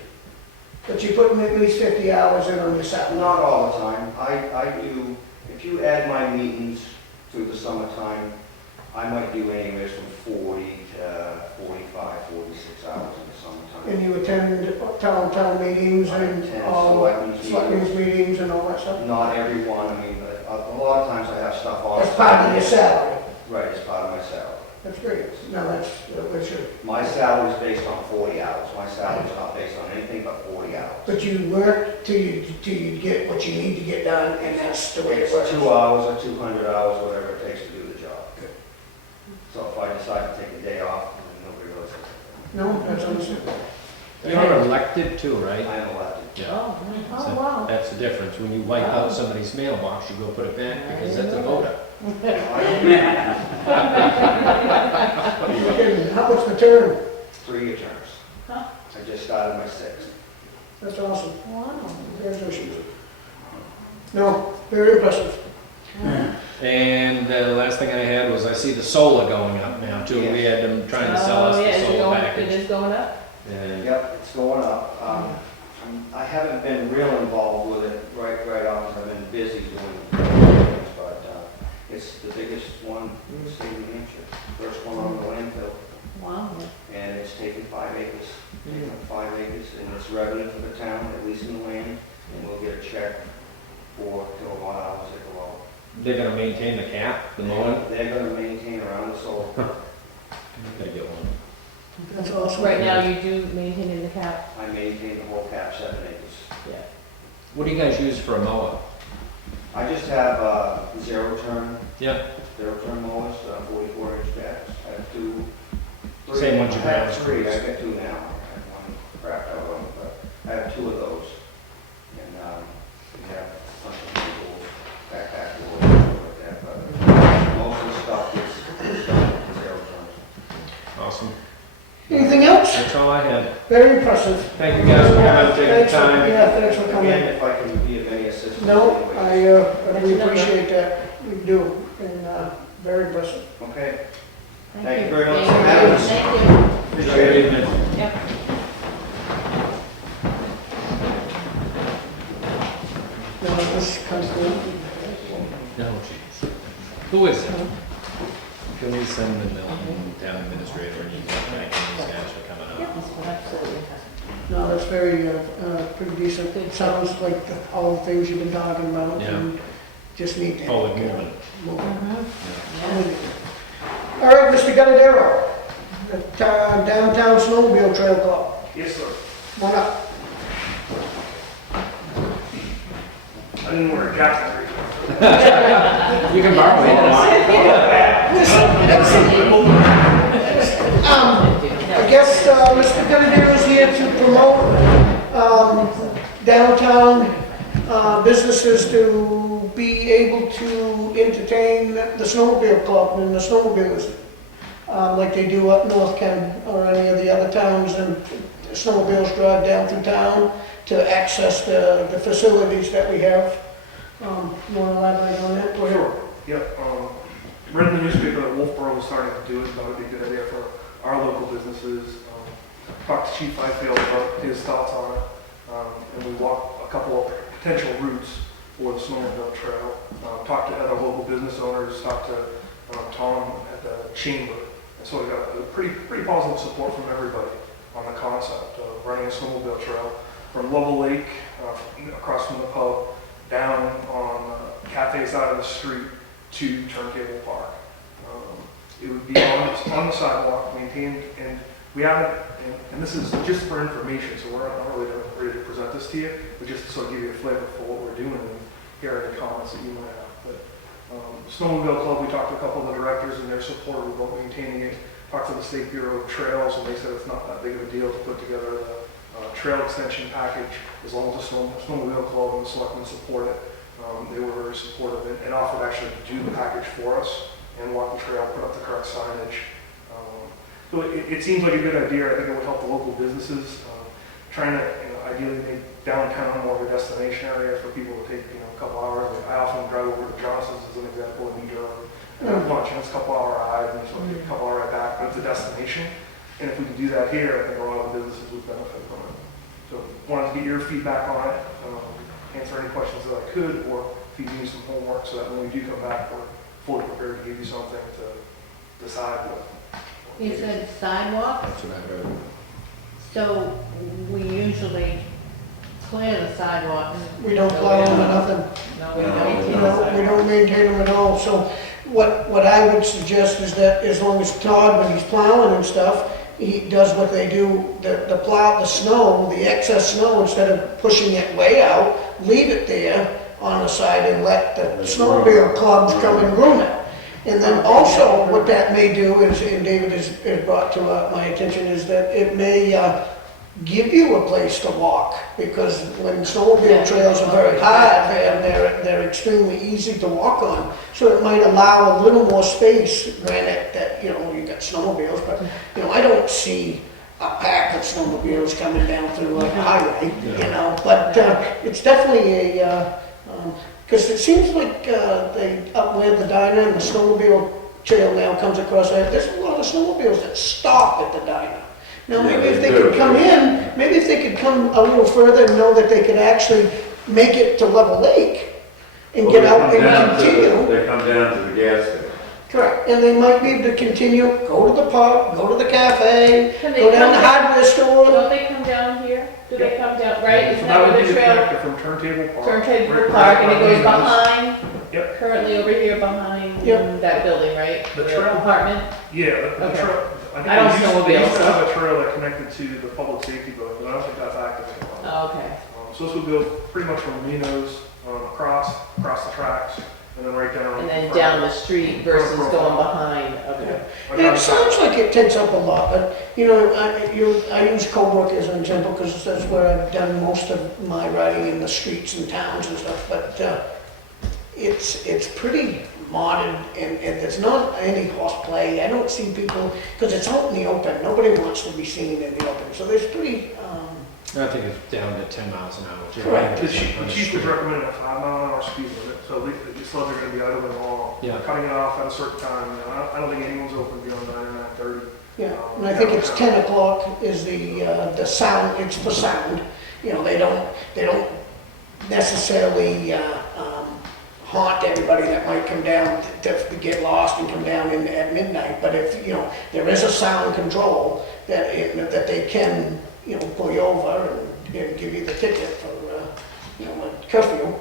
But you put at least 50 hours in on your salary? Not all the time. I do, if you add my meetings through the summertime, I might do anywhere from 40 to 45, 46 hours in the summertime. And you attend town meetings I and attend all selectmen's meetings and all that stuff? Not every one, I mean, a lot of times I have stuff on. That's part of your salary? Right, it's part of my salary. That's great. No, that's your, My salary is based on 40 hours. My salary is not based on anything but 40 hours. but you work till you get what you need to get done, and that's the way it works. It's 2 hours or 200 hours, whatever it takes to do the job. So if I decide to take a day off, then nobody really says anything. No, that's understandable. You're elected too, right? I am elected. Yeah. oh, nice. Oh, So wow. That's the difference. When you wipe out somebody's mailbox, you go put it back because that's a voter. How much the term? 3-year terms. Huh? I just started my 6th. That's awesome. Wow. Congratulations. No, very impressive. And the last thing I had was I see the solar going up now too. We had them trying to sell us Oh, yeah, the is it solar going, it package. is going up? And Yep, it's going up. I haven't been real involved with it right off because I've been busy doing things, but it's the biggest one in the state of New Hampshire. First one on the landfill, Wow. and it's taken 5 acres. Taken Mm. up 5 acres, and it's revenue for the town, at least in the land, and we'll get a check for kilowatt hours that go out. they're gonna maintain the cap, the mowing. They're gonna maintain around the solar. Gotta get one. That's awesome. Right now, you do maintain in the cap? I maintain the whole cap, 7 acres. Yeah. What do you guys use for a mower? I just have zero turn mowers, 44-inch jacks. I have two. Same ones you I got. have three, I got two now. I have one crapped out one, but I have two of those. And we have a bunch of tools, backpack tools, stuff like that, but most of the stuff is zero turns. Awesome. Anything else? That's all I had. Very impressive. Thank you guys for coming, taking the Thanks for- time. Yeah, thanks for coming. Again, if I can be of any assistance. No, anyways. we appreciate that, we do, and, very impressive. Okay, thank you very much for Thank having you. us. Thank you. Appreciate it. Good evening. Yep. Now, this comes through. No, jeez. Who is it? Can we send the town administrator and email thanking these guys for coming up? Absolutely. No, that's very, pretty decent. It sounds like all the things you've been talking about. Yeah. and Just need to. Oh, they're moving. Move. Yeah. All right, Mr. Gunnadero, the downtown Snowmobile Trail Club. Yes, sir. One up. I didn't wear a jacket. You can borrow I guess Mr. Gunnadero is here to promote downtown businesses to be able to entertain the snowmobile club and the snowmobilers, like they do up North Ken or any of the other towns, and snowmobiles drive down through town to access the facilities that we have. You want to elaborate on that? Go ahead. Sure. Yep. Read in the newspaper that Wolfboro was starting to do it. Thought it'd be a good idea for our local businesses. Talked to Chief Fifield about his thoughts on it, and we walked a couple of potential routes for the snowmobile trail. Talked to other local business owners. Talked to Tom at the chamber, and so we got a pretty positive support from everybody on the concept of running a snowmobile trail from Level Lake, across from the pub, down on the cafe side of the street to Turntable Park. It would be on the sidewalk, maintained, and we haven't, and this is just for information, so we're not really ready to present this to you, but just to sort of give you a flavor for what we're doing and hear any comments that you might have. But Snowmobile Club, we talked to a couple of the directors and their support about maintaining it. Talked to the State Bureau of Trails, and they said it's not that big of a deal to put together the trail extension package, as long as the Snowmobile Club and the Selectmen support it. They were very supportive and offered actually to do the package for us and walk the trail, put up the correct signage. So it seems like a good idea. I think it would help the local businesses. Trying to ideally make downtown more of a destination area for people to take a couple hours. Like I often drive over to Johnson's as an example in New Durham. And have lunch, and it's a couple hour ride, and so a couple hour ride back, but it's a destination. And if we could do that here, I think a lot of the businesses would benefit from it. So wanted to get your feedback on it, answer any questions that I could, or if you need some homework so that when we do come back, we're fully prepared to give you something to decide what. You said sidewalk, That's what I heard. so we usually clear the sidewalks. We don't plow them or nothing. No, we We don't maintain them at all. So what I would suggest is that as long as Todd, when he's plowing and stuff, he does what they do, the plow, the snow, the excess snow, instead of pushing it way out, leave it there on the side and let the snowmobile clubs come and groom it. And then also, what that may do is, and David has brought to my attention, is that it may give you a place to walk, because when snowmobile trails are very hard, and they're extremely easy to walk on, so it might allow a little more space. Granted that, you got snowmobiles, but, I don't see a pack of snowmobiles coming down through a highway, but it's definitely because it seems like they, up where the diner and the snowmobile trail now comes across there, there's a lot of snowmobiles that stop at the diner. Now, maybe if they could come in, maybe if they could come a little further and know that they could actually make it to Level Lake and get out and continue. They come down to the gas station. Correct, and they might be able to continue, go to the pub, go to the cafe, Can they go down come the hardware store. Don't they come down here? Do they come down, right? So Isn't that that would where be the the trail, connector from Turntable Park. Turntable Right- Park, and it right goes behind us. behind, Yep. currently over here behind Yep. that building, right? The trail. Apartment? Yeah, the Okay. trail. I don't they used to snowmobile, so- have a trail that connected to the public safety building, but I don't think that's active anymore. Oh, okay. So this would go pretty much from Reno's, across the tracks, and then right down. And then down the street versus going behind, okay. Yeah, it sounds like it takes up a lot, but, you know, I use Colebrook as an example, because that's where I've done most of my riding in the streets and towns and stuff, but, it's pretty modern, and there's not any horseplay. I don't see people, because it's out in the open, nobody wants to be seen in the open, so there's pretty, I think it's down to 10 miles an hour. Correct. The chief was recommending a 5-mile-an-hour speed limit, so the sleds are gonna be idling along. Yeah. Cutting it off at a certain time, you know, I don't think anyone's open beyond 9 or 9:30. yeah, and I think it's 10 o'clock is the sound, it's the sound. You know, they don't necessarily, haunt everybody that might come down to get lost and come down in at midnight, but if, you know, there is a sound control that they can, you know, pull you over and give you the ticket for, you know, a curfew.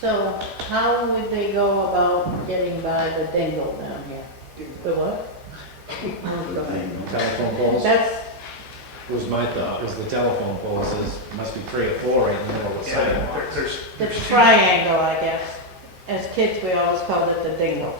So how would they go about getting by the dingle down here? The what? Telephone poles That's, was my thought, was the telephone poles must be 3 or 4 right in the middle of the Yeah, sidewalk. there's the two- triangle, I guess. As kids, we always called it the dingle.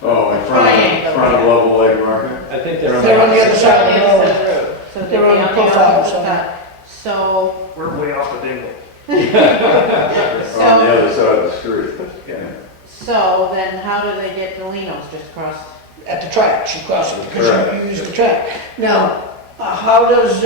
Oh, in Triangle. front of Level Lake Market? I think They're on the other side of the road. road. So they'd be They're on the on the profile opposite side. side. So, We're way off the dingle. On the so, other side of the street. Yeah. so then how do they get to Lino's? Just across? At the tracks, you cross it, because you use the track. Now, how does,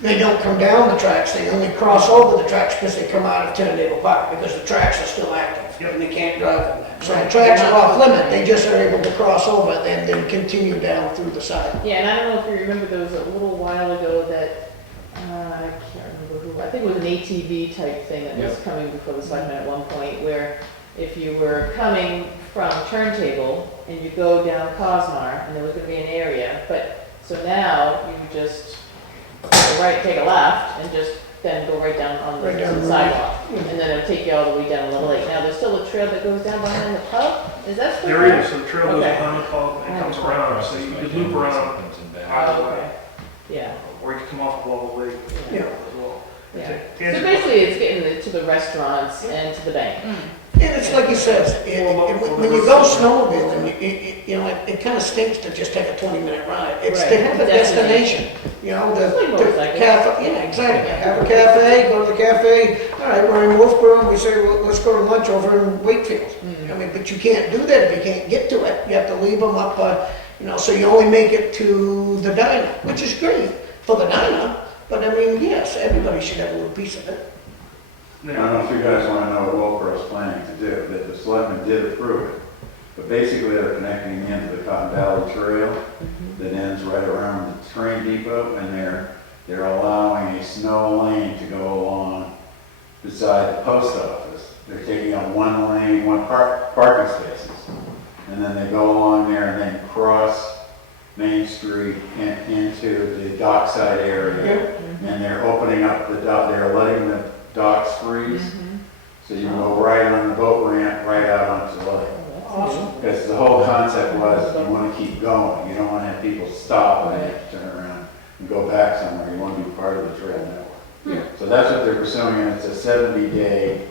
they don't come down the tracks, they only cross over the tracks because they come out of Tornado Park, because the tracks are still active, and they can't drive on them. So the tracks are off limit, they just are able to cross over and then continue down through the side. Yeah, and I don't know if you remember, there was a little while ago that, I can't remember who, I think it was an ATV type thing that was coming before the selectmen at one point, where if you were coming from Turntable and you go down Cosmar, and there was gonna be an area, but, so now you just take a right, take a left, and just then go right down on Right down the the sidewalk. road. And then it'll take you all the way down Little Lake. Now, there's still a trail that goes down behind the pub? Is that still There is, so the trail goes Okay. behind the pub and comes around, so you could loop around Oh, okay. Yeah, or you can come off of Level Lake Yeah. as well. yeah. And- So basically, it's getting to the restaurants and to the bank. And it's like you said, when you go snowmobiling, you know, it kind of stinks to just take a 20-minute ride. It's to Right, have a destination. destination, you know, Just like the motorcycles. cafe, yeah, exactly. Have a cafe, go to the cafe, all right, we're in Wolfboro, we say, well, let's go to lunch over in Wakefield. I mean, but you can't do that if you can't get to it. You have to leave them up, you know, so you only make it to the diner, which is great for the diner, but I mean, yes, everybody should have a little piece of it. I don't know if you guys want to know what Wolfboro's planning to do, that the selectmen did approve it. But basically, they're connecting into the Cotton Valley Trail that ends right around the train depot, and they're allowing a snow lane to go along beside the post office. They're taking on one lane, one parking spaces, and then they go along there and then cross Main Street and into the dockside area. And they're opening up the dock, they're letting the docks freeze, so you go right on the boat ramp, right out onto the lake. Awesome. Because the whole concept was you want to keep going, you don't want to have people stop and they have to turn around and go back somewhere, you want to be part of the trail network. So that's what they're pursuing, and it's a 70-day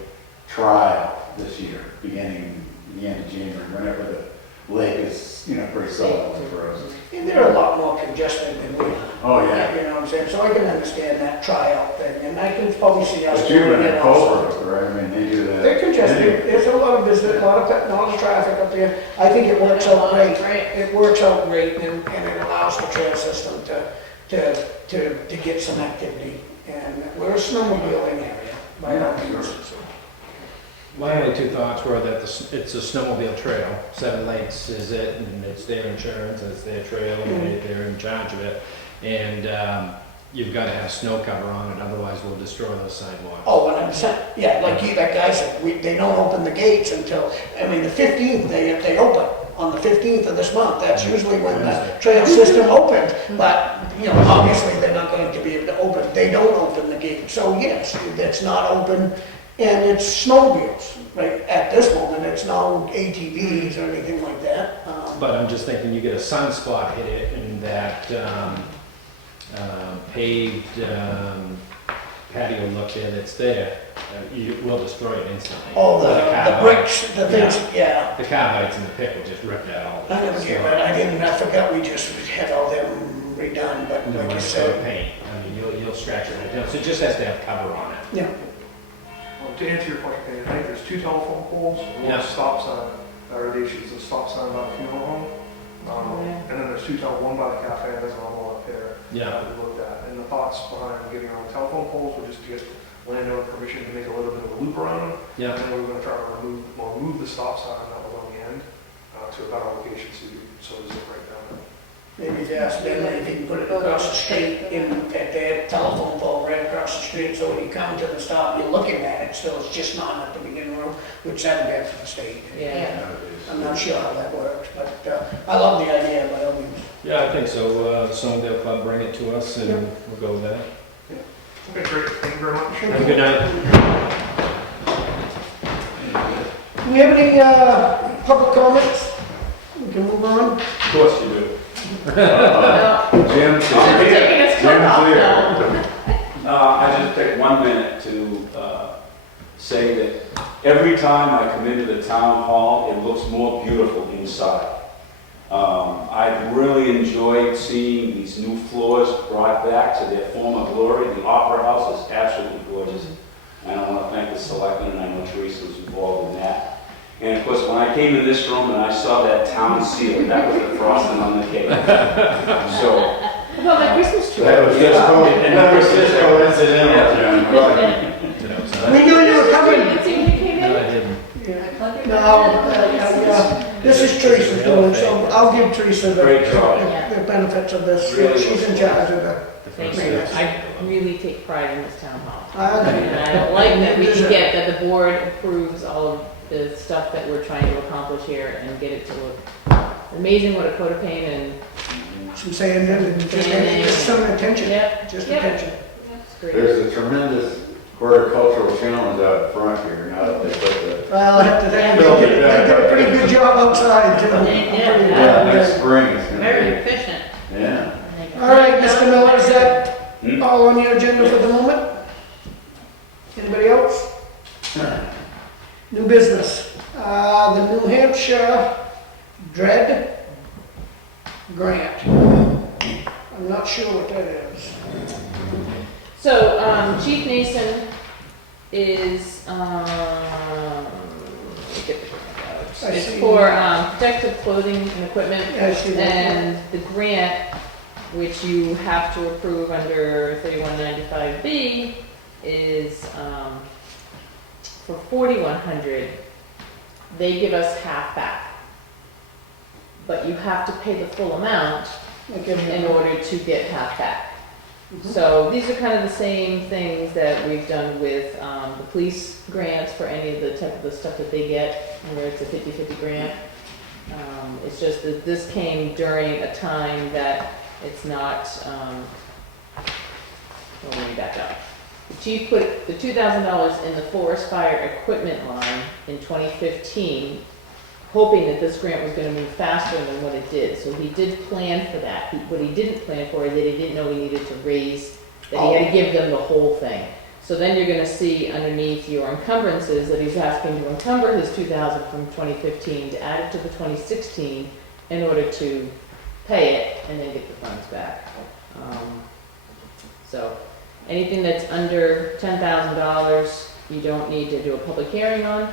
trial this year, beginning the end of January, whenever the lake is, you know, pretty solid and frozen. And they're a lot more congested than we are. Oh, yeah. You know what I'm saying? So I can understand that tryout thing, and I can probably see us But you've doing been it at also. Colebrook, right? I mean, they do that. They're congested, there's a lot of business, a lot of traffic up there. I think it works out great. It works out great, and it allows the trail system to get some activity. And we're a snowmobiling area, by all means. My only two thoughts were that it's a snowmobile trail. 7 Lakes is it, and it's their insurance, it's their trail, and they're in charge of it. And you've got to have snow cover on it, otherwise we'll destroy those sidewalks. Oh, 100%. Yeah, like that guy said, they don't open the gates until, I mean, the 15th, they open. On the 15th of this month, that's usually when the trail system opened. But, you know, obviously they're not going to be able to open. They don't open the gate. So yes, it's not open. And it's snowmobiles, right? At this moment, it's no ATVs or anything like that. But I'm just thinking you get a sunspot hit it in that paved patio look there that's there, you will destroy it instantly. Oh, With the car bricks, the Yeah. things, yeah. The car heights and the pick will just rip that all. I never gave it, I forgot we just had all them redone, but No, like you it's said, paint, I mean, you'll scratch it right down, so it just has to have cover on it. yeah. To answer your question, Kenny, I think there's 2 telephone poles and Yeah. 1 stop sign. There's a stop sign by the funeral home. And then there's 2 one by the cafe, and there's another one up there. Yeah. That we looked at. And the thoughts behind getting our own telephone poles were just to get landowner permission to make a little bit of a loop around them. Yeah. And then we were gonna try to remove the stop sign that was on the end, to a better location so it doesn't break down. Maybe if you ask them if you can put it across the street at their telephone pole right across the street, so when you come to the stop, you're looking at it, so it's just not at the beginning room, which that'll get to the state. Yeah. I'm not sure how that works, but I love the idea, but I mean, Yeah, I think so, someone they'll come bring it to us and we'll go with that. Okay, great, thank you very much. Have a good night. do we have any public comments? We can move on. Of course you do. No, Jim, taking his coat off now. I just take 1 minute to say that every time I come into the town hall, it looks more beautiful inside. I've really enjoyed seeing these new floors brought back to their former glory. The Opera House is absolutely gorgeous. And I want to thank the selectmen, and I know Teresa was involved in that. And of course, when I came in this room and I saw that town seal, that was the frosting on the cake. So, How about my Christmas tree? that was just coincidental, Jim. We knew you were You coming. didn't see when you came No, in? I didn't. No, this is Teresa's doing, so I'll give Teresa Great job. the benefits of this. Really She's in charge of the. Thank you. I really take pride in this town hall. I And I don't like that we can get that the board approves all of the stuff that we're trying to accomplish here and get it to look amazing what a coat of paint and, Some sand and just some attention, yep, just Yep. attention. it's great. There's a tremendous horticultural challenge out front here, now that they put the, Well, I have to think, they did a pretty good job outside too. They did. yeah, next spring it's gonna Very be. efficient. Yeah. All right, Mr. Miller, is that all on your agenda for the moment? Anybody else? New business, the New Hampshire Dread Grant. I'm not sure what that is. So, Chief Nason is, let me get the grant out. I It's see. for, protective clothing and equipment. I see that. And the grant, which you have to approve under 3195B, is for $4,100. They give us half back. But you have to pay the full amount in order to get half back. So these are kind of the same things that we've done with the police grants for any of the type of the stuff that they get, where it's a 50/50 grant. It's just that this came during a time that it's not, let me back up. The chief put the $2,000 in the forest fire equipment line in 2015, hoping that this grant was gonna move faster than what it did. So he did plan for that. What he didn't plan for is that he didn't know he needed to raise, that he had to give them the whole thing. So then you're gonna see underneath your encumbrances that he's asking to encumber his 2,000 from 2015 to add it to the 2016 in order to pay it and then get the funds back. So anything that's under $10,000, you don't need to do a public hearing on,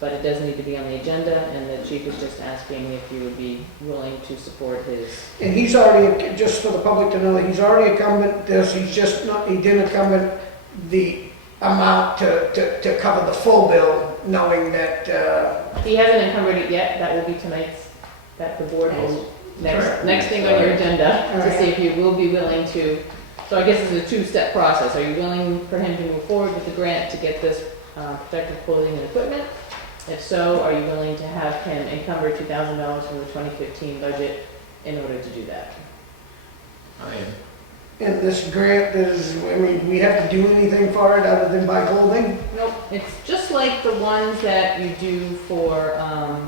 but it does need to be on the agenda, and the chief is just asking if you would be willing to support his. And he's already, just for the public to know, he's already incumbent this, he's just not, he didn't incumbent the amount to cover the full bill, knowing that, He hasn't encumbered it yet, that will be tonight's, that the board will, Correct. next thing on your agenda, to Alright. see if you will be willing to. So I guess it's a two-step process. Are you willing for him to move forward with the grant to get this protective clothing and equipment? If so, are you willing to have him encumber $2,000 from the 2015 budget in order to do that? I am. and this grant is, I mean, we have to do anything for it other than buy clothing? Nope, it's just like the ones that you do for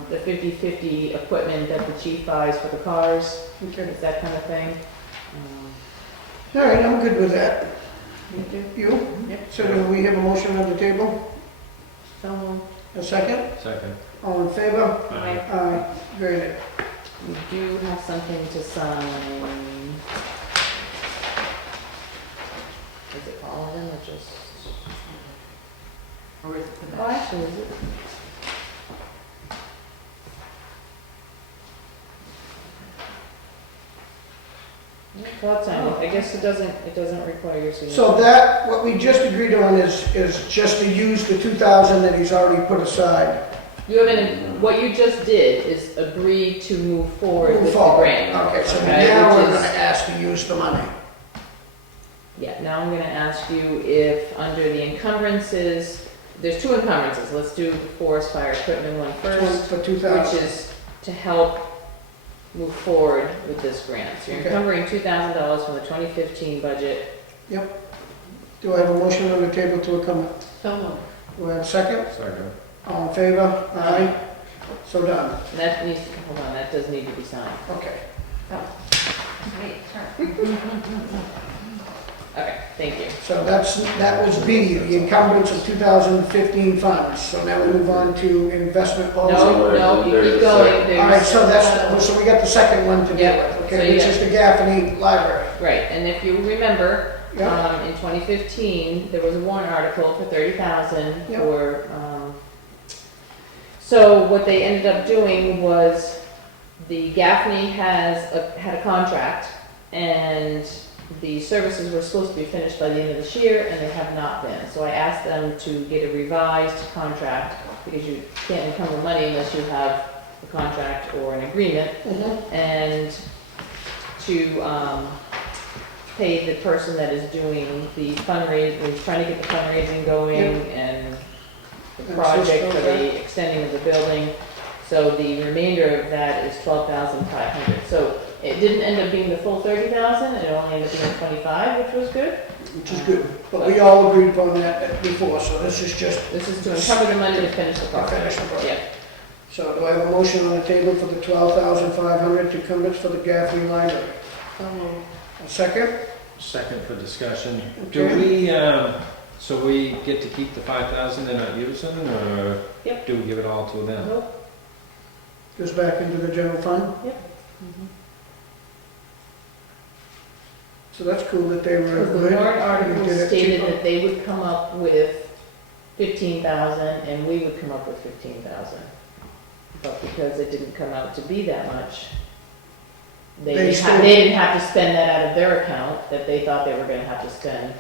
the 50/50 equipment that the chief buys for the cars. Okay. It's that kind of thing. All right, I'm good with that. Me too. You? Yep. So do we have a motion on the table? So, A second? Second. All in favor? I, Aye. Very good. We do have something to sign. Is it all of them or just? or is it the Oh, back? actually, is it? Yeah, thought sign. I guess it doesn't require your signature. So that, what we just agreed on is just to use the 2,000 that he's already put aside. You haven't, what you just did is agree to move forward with the Forward. grant. Okay, so Okay, now which we're is- gonna ask to use the money. Yeah, now I'm gonna ask you if, under the encumbrances, there's two encumbrances. Let's do the forest fire equipment one first, For which 2,000. is to help move forward with this grant. So you're Okay. encumbering $2,000 from the 2015 budget. Do I have a motion on the table to accommodate? So moved. Do I have a second? Second. All in favor? Aye. So done. And that needs, hold on, that does need to be signed. Okay. Okay, thank you. So that was B, the encumbrance of 2015 funds. So now we move on to investment policy. No, you keep going. All right, There's, so we got the second one to deal Yep. with, So okay, you which got- is the Gaffney Library. right, and if you remember, Yeah, in 2015, there was a warrant article for 30,000 Yep. for, so what they ended up doing was, the Gaffney had a contract, and the services were supposed to be finished by the end of this year, and they have not been. So I asked them to get a revised contract, because you can't encumber money unless you have a contract or an agreement, Mhm. and to pay the person that is doing the fundraising, trying to get the fundraising going, and the And project for okay. the extending of the building. So the remainder of that is 12,500. So it didn't end up being the full 30,000, it only ended up being 25, which was good. which is good. But we all agreed upon that before, so this is just This is to encumber the money to finish the to project. finish the project. Yeah. So do I have a motion on the table for the 12,500 to encumbrance for the Gaffney Library? So moved. A second? Second for discussion. Do Okay. we, so we get to keep the 5,000 and not use them, or Yep. do we give it all to them? Nope. Goes back into the general fund? Mhm. So that's cool that they were Because the good. warrant You article did it stated cheaper. that they would come up with 15,000 and we would come up with 15,000. But because it didn't come out to be that much, They they still- didn't have to spend that out of their account that they thought they were gonna have to spend.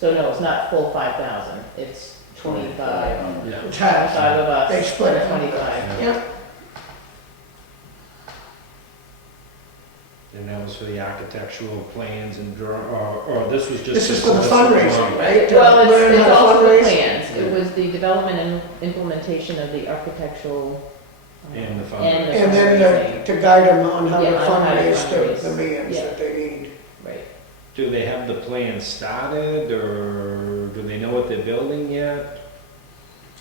So no, it's not full 5,000, it's 25. Yeah. It's half. 5 of us, They split it. 25. Yeah, And that was for the architectural plans and draw, or this was just. this is for the fundraising, right? To Well, learn it's how to also the fundraise. plans, it was the development and implementation of the architectural. And the and fundraising. And then to guide them on how to Yeah, on how to fundraise the fundraise. demands Yeah. that they need. Right. Do they have the plan started, or do they know what they're building yet?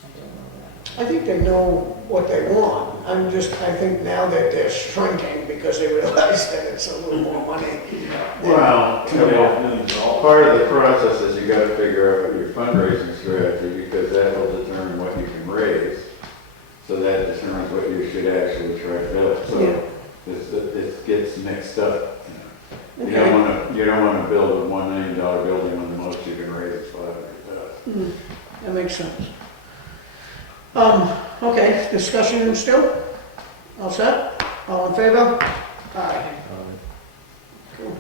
I don't know that. I think they know what they want. I think now that they're shrinking because they realize that it's a little more money. Well, part of the process is you gotta figure out your fundraising strategy, because that will determine what you can raise. So that determines what you should actually try to build. Yeah. So it gets mixed up. You Okay. don't wanna build a $1 million building when the most you can raise is 500,000. That makes sense. Okay, discussion still? All set? All in favor? Aye. Cool.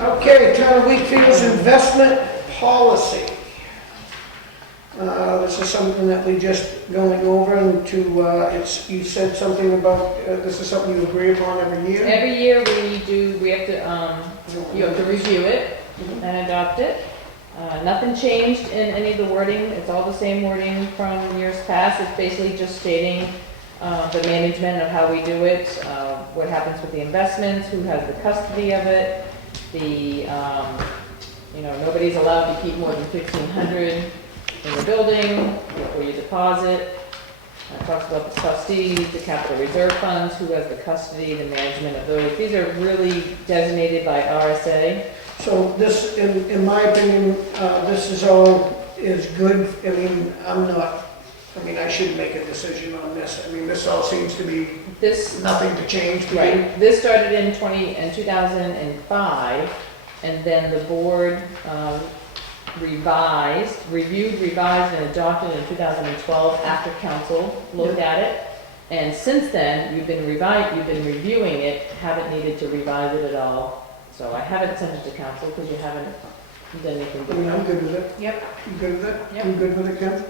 Okay, Town of Wakefield's investment policy. This is something that we just going over into, you said something about, this is something you agree upon every year? Every year we have to, you have to review it and adopt it. Nothing changed in any of the wording, it's all the same wording from years past, it's basically just stating the management of how we do it, what happens with the investments, who has the custody of it, nobody's allowed to keep more than 1,500 in the building before you deposit. It talks about the trustees, the capital reserve funds, who has the custody, the management of those. These are really designated by RSA. So this, in my opinion, this is all is good. I mean, I shouldn't make a decision on this. I mean, this all seems to be This, nothing to change. for you. right, this started in 2005, and then the board reviewed, revised, and adopted in 2012 after council looked at it. And since then, you've been reviewing it, haven't needed to revise it at all. So I haven't sent it to council because you haven't done anything I with mean, it. I'm good with it. Yep, You good with it? Yep. You good with it, Ken?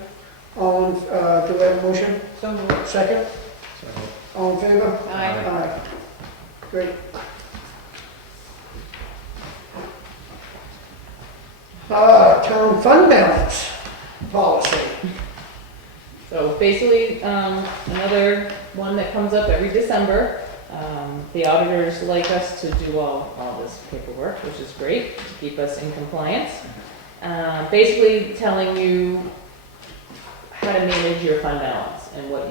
All, do I have a motion? so moved. Second? All in favor? Aye. Aye. Great. Town fund balance policy. So basically, another one that comes up every December. The auditors like us to do all this paperwork, which is great, to keep us in compliance. Basically telling you how to manage your fund balance and what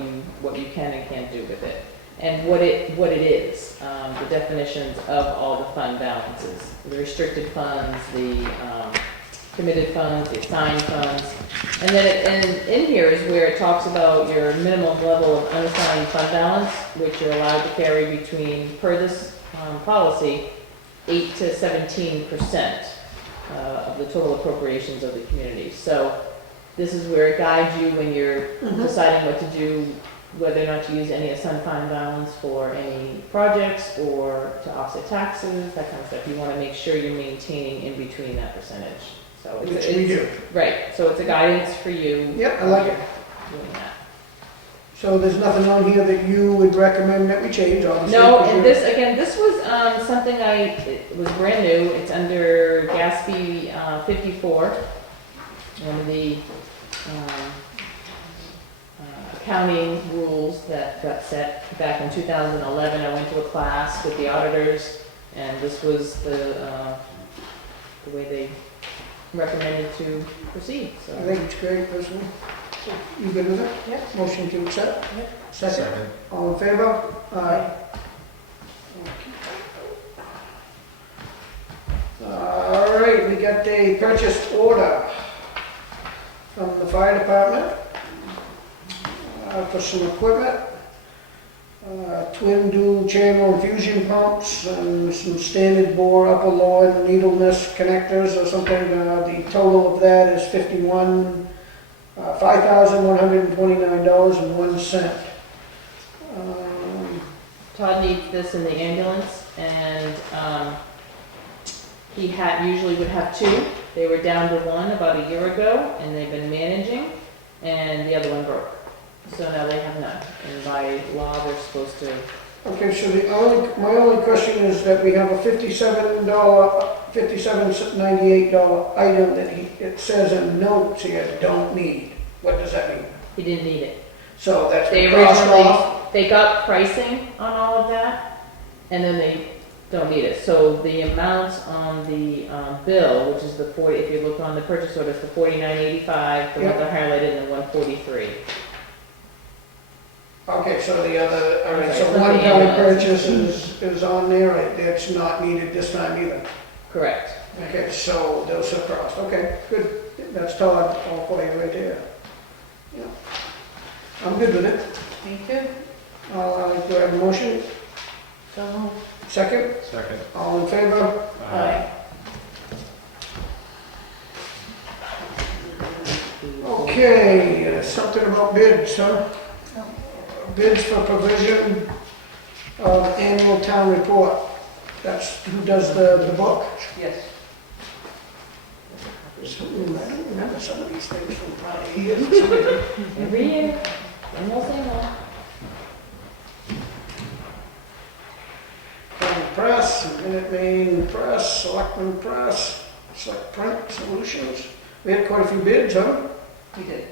you can and can't do with it. And what it is, the definitions of all the fund balances, the restricted funds, the committed funds, the assigned funds. And then in here is where it talks about your minimum level of unassigned fund balance, which you're allowed to carry between, per this policy, 8 to 17% of the total appropriations of the community. So this is where it guides you when you're deciding what to do, whether or not to use any assigned fund balance for any projects or to offset taxes, that kind of stuff. You want to make sure you're maintaining in between that percentage. So Which we do. Right, so it's a guidance for you. Yep, I like it. Doing that. So there's nothing on here that you would recommend that we change, obviously? No, because and you're- this, again, this was something it was brand new. It's under GASB 54, one of the accounting rules that got set back in 2011. I went to a class with the auditors, and this was the way they recommended to proceed, so. I think it's great, personally. You good with it? Yep. Motion to accept? Yep. Second? All in favor? Aye. All right, we got a purchase order from the fire department for some equipment. Twin dual channel infusion pumps and some standard bore upper lower needleness connectors or something. The total of that is $5,129.01. Todd needs this in the ambulance, and he usually would have two. They were down to one about a year ago, and they've been managing, and the other one broke. So now they have none, and by law, they're supposed to. Okay, so my only question is that we have a $57.98 item that it says in notes here, don't need. What does that mean? He didn't need it. So that's They been crossed originally, off? they got pricing on all of that, and then they don't need it. So the amounts on the bill, which is the 40, if you look on the purchase order, it's the $49.85, the ones Yeah. are highlighted, and the $143. Okay, so the other, all right, Okay, so so the one-time ambulance. purchase is on there, right? That's not needed this time either. Correct. Okay, so those are crossed, okay, good. That's Todd, all for you right there. Yeah. I'm good with it. Thank you. Do I have a motion? So moved. Second? Second. All in favor? Aye. Okay, something about bids, huh? Bids for provision of annual town report. That's who does the book. Yes. I don't remember some of these things from prior years. Every year, same old, same old. Town Press, Minute Main Press, Selectmen Press, Select Print Solutions. We had quite a few bids, huh? We did.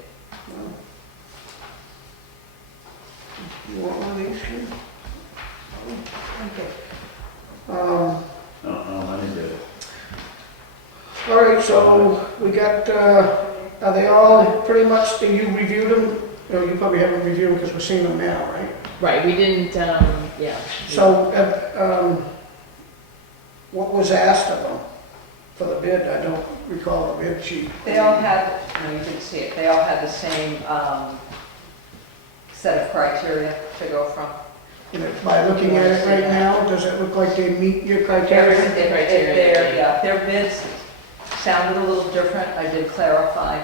You want one of these, Ken? Okay. No, mine is good. All right, so we got, are they all pretty much, you reviewed them? Oh, you probably haven't reviewed because we're seeing them now, right? Right, we didn't, yeah. So, what was asked of them for the bid? I don't recall the bid sheet. They all had, no, you didn't see it, they all had the same set of criteria to go from. By looking at it right now, does it look like they meet your criteria? Their bids sounded a little different. I did clarify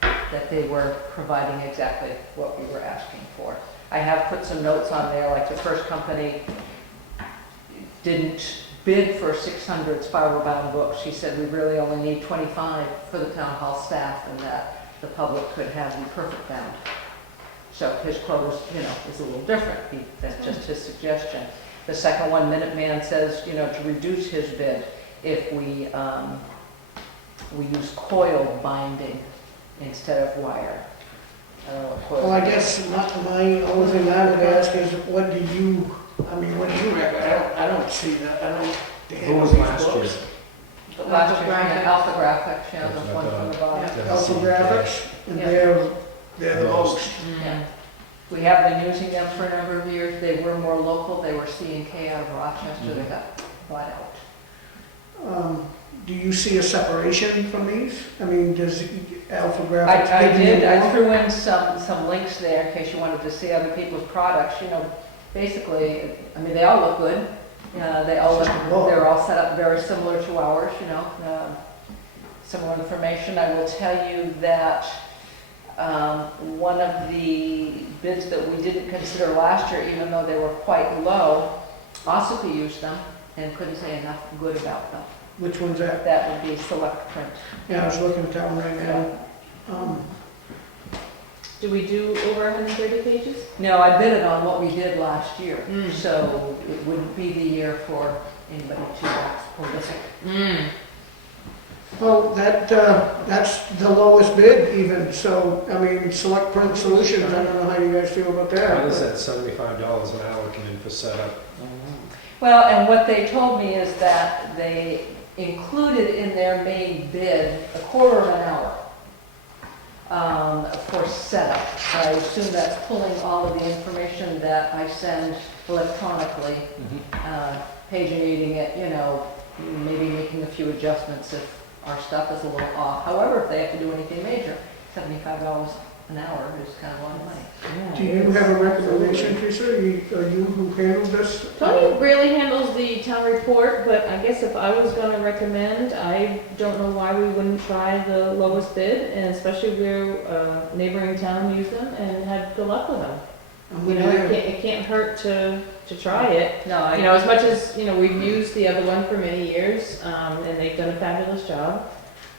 that they were providing exactly what we were asking for. I have put some notes on there, like the first company didn't bid for 600 spiral-bound books. She said we really only need 25 for the town hall staff and that the public could have the perfect bound. So his quote is, is a little different. That's just his suggestion. The second one, Minuteman says, to reduce his bid if we use coil binding instead of wire. I don't know what coil Well, I is. guess my only thing I would ask is, what do you recommend? I don't see that, I don't. Who was last year? The last year, Alpha Graphics, the one from the bottom. Alpha Graphics, and Yeah. they're the most. Yeah. We have been using them for a number of years. They were more local. They were C&K out of Rochester. They got bought out. Do you see a separation from these? I mean, does Alpha Graphics? I give you did. I more? threw in some links there in case you wanted to see other people's products. Basically, they all look good. They're all set up very similar to ours. Similar information. I will tell you that one of the bids that we didn't consider last year, even though they were quite low, Ossipee used them and couldn't say enough good about them. Which one's that? That would be Select Print. Yeah, I was looking at that one right now. Do we do over 130 pages? No, I bid it on what we did last year, Mm. so it wouldn't be the year for anybody to wax prolific. Well, that's the lowest bid even, so, Select Print Solutions, I don't know how you guys feel about that. What is that, $75 an hour come in for setup? Well, and what they told me is that they included in their main bid a quarter of an hour for setup. I assume that's pulling all of the information that I send electronically, paginating it, maybe making a few adjustments if our stuff is a little off. However, if they have to do anything major, $75 an hour is kind of a lot of money. Do you have a recommendation, Teresa? Are you who handled this? Tony really handles the town report, but I guess if I was gonna recommend, I don't know why we wouldn't try the lowest bid, and especially where neighboring town used them and had good luck with them. It can't hurt to try it. No, As much as, we've used the other one for many years, and they've done a fabulous job,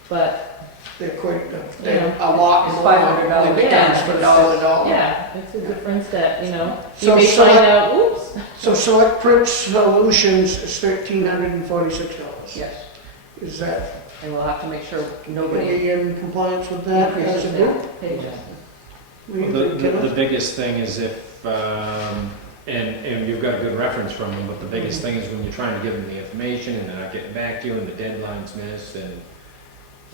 but They're quite, they're a lot It's more $500 than the yeah, towns for $1. yeah, it's a difference that, you So may select- find out, oops. So Select Print Solutions is $1,346. yes, Is that, and we'll have to make sure are nobody we in compliance with that as increases a their group? pages. The biggest thing is if, and you've got a good reference from them, but the biggest thing is when you're trying to give them the information and they're not getting back to you and the deadline's missed and.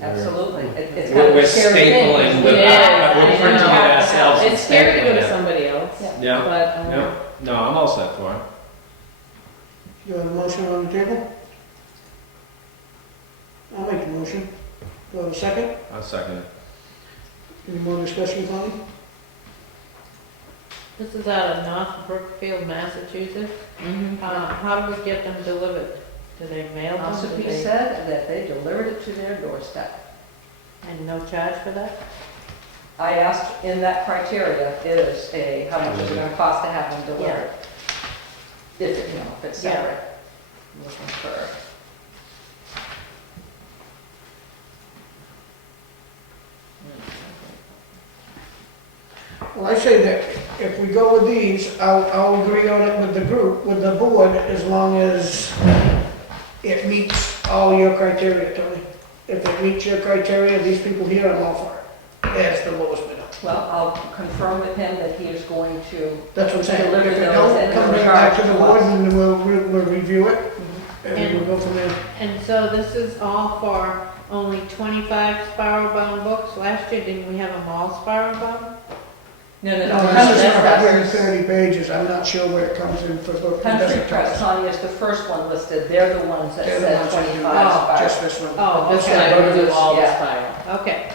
Absolutely. It's kind of We're a scary thing. stapling, we're Yeah, printing it I know. ourselves. and It's scary to go to stapling it. somebody else, Yeah. Yeah, but, yeah, no, I'm all set for it. You have a motion on the table? I'll make the motion. Do I have a second? I'll second it. Any more discussion, Connie? This is out of North Brookfield, Massachusetts. Mhm. How do we get them delivered? Do they mail them? Do Ossipee they- said that they delivered it to their doorstep. And no charge for that? I asked in that criteria is how much is it gonna cost to have them delivered? If it's Yeah. separate. I'm looking for. Well, I say that if we go with these, I'll agree on it with the group, with the board, as long as it meets all your criteria, Tony. If it meets your criteria, these people here, I'm all for it. That's the lowest bidder. Well, I'll confirm with him that he is going to, That's what I'm saying. Deliver If it those don't, and come we'll back to charge the to board us. and we'll review it, and And- we'll go from there. And so this is all for only 25 spiral bound books? Last year, didn't we have them all spiral bound? No, No, no, this is that's 130 pages, I'm not sure where it comes in for book. Country Trust, Connie is the first one listed, they're the ones that They're the said ones that do 25 this, just spiral. this one. Oh, This okay, one will do all the Yeah. spiral. okay,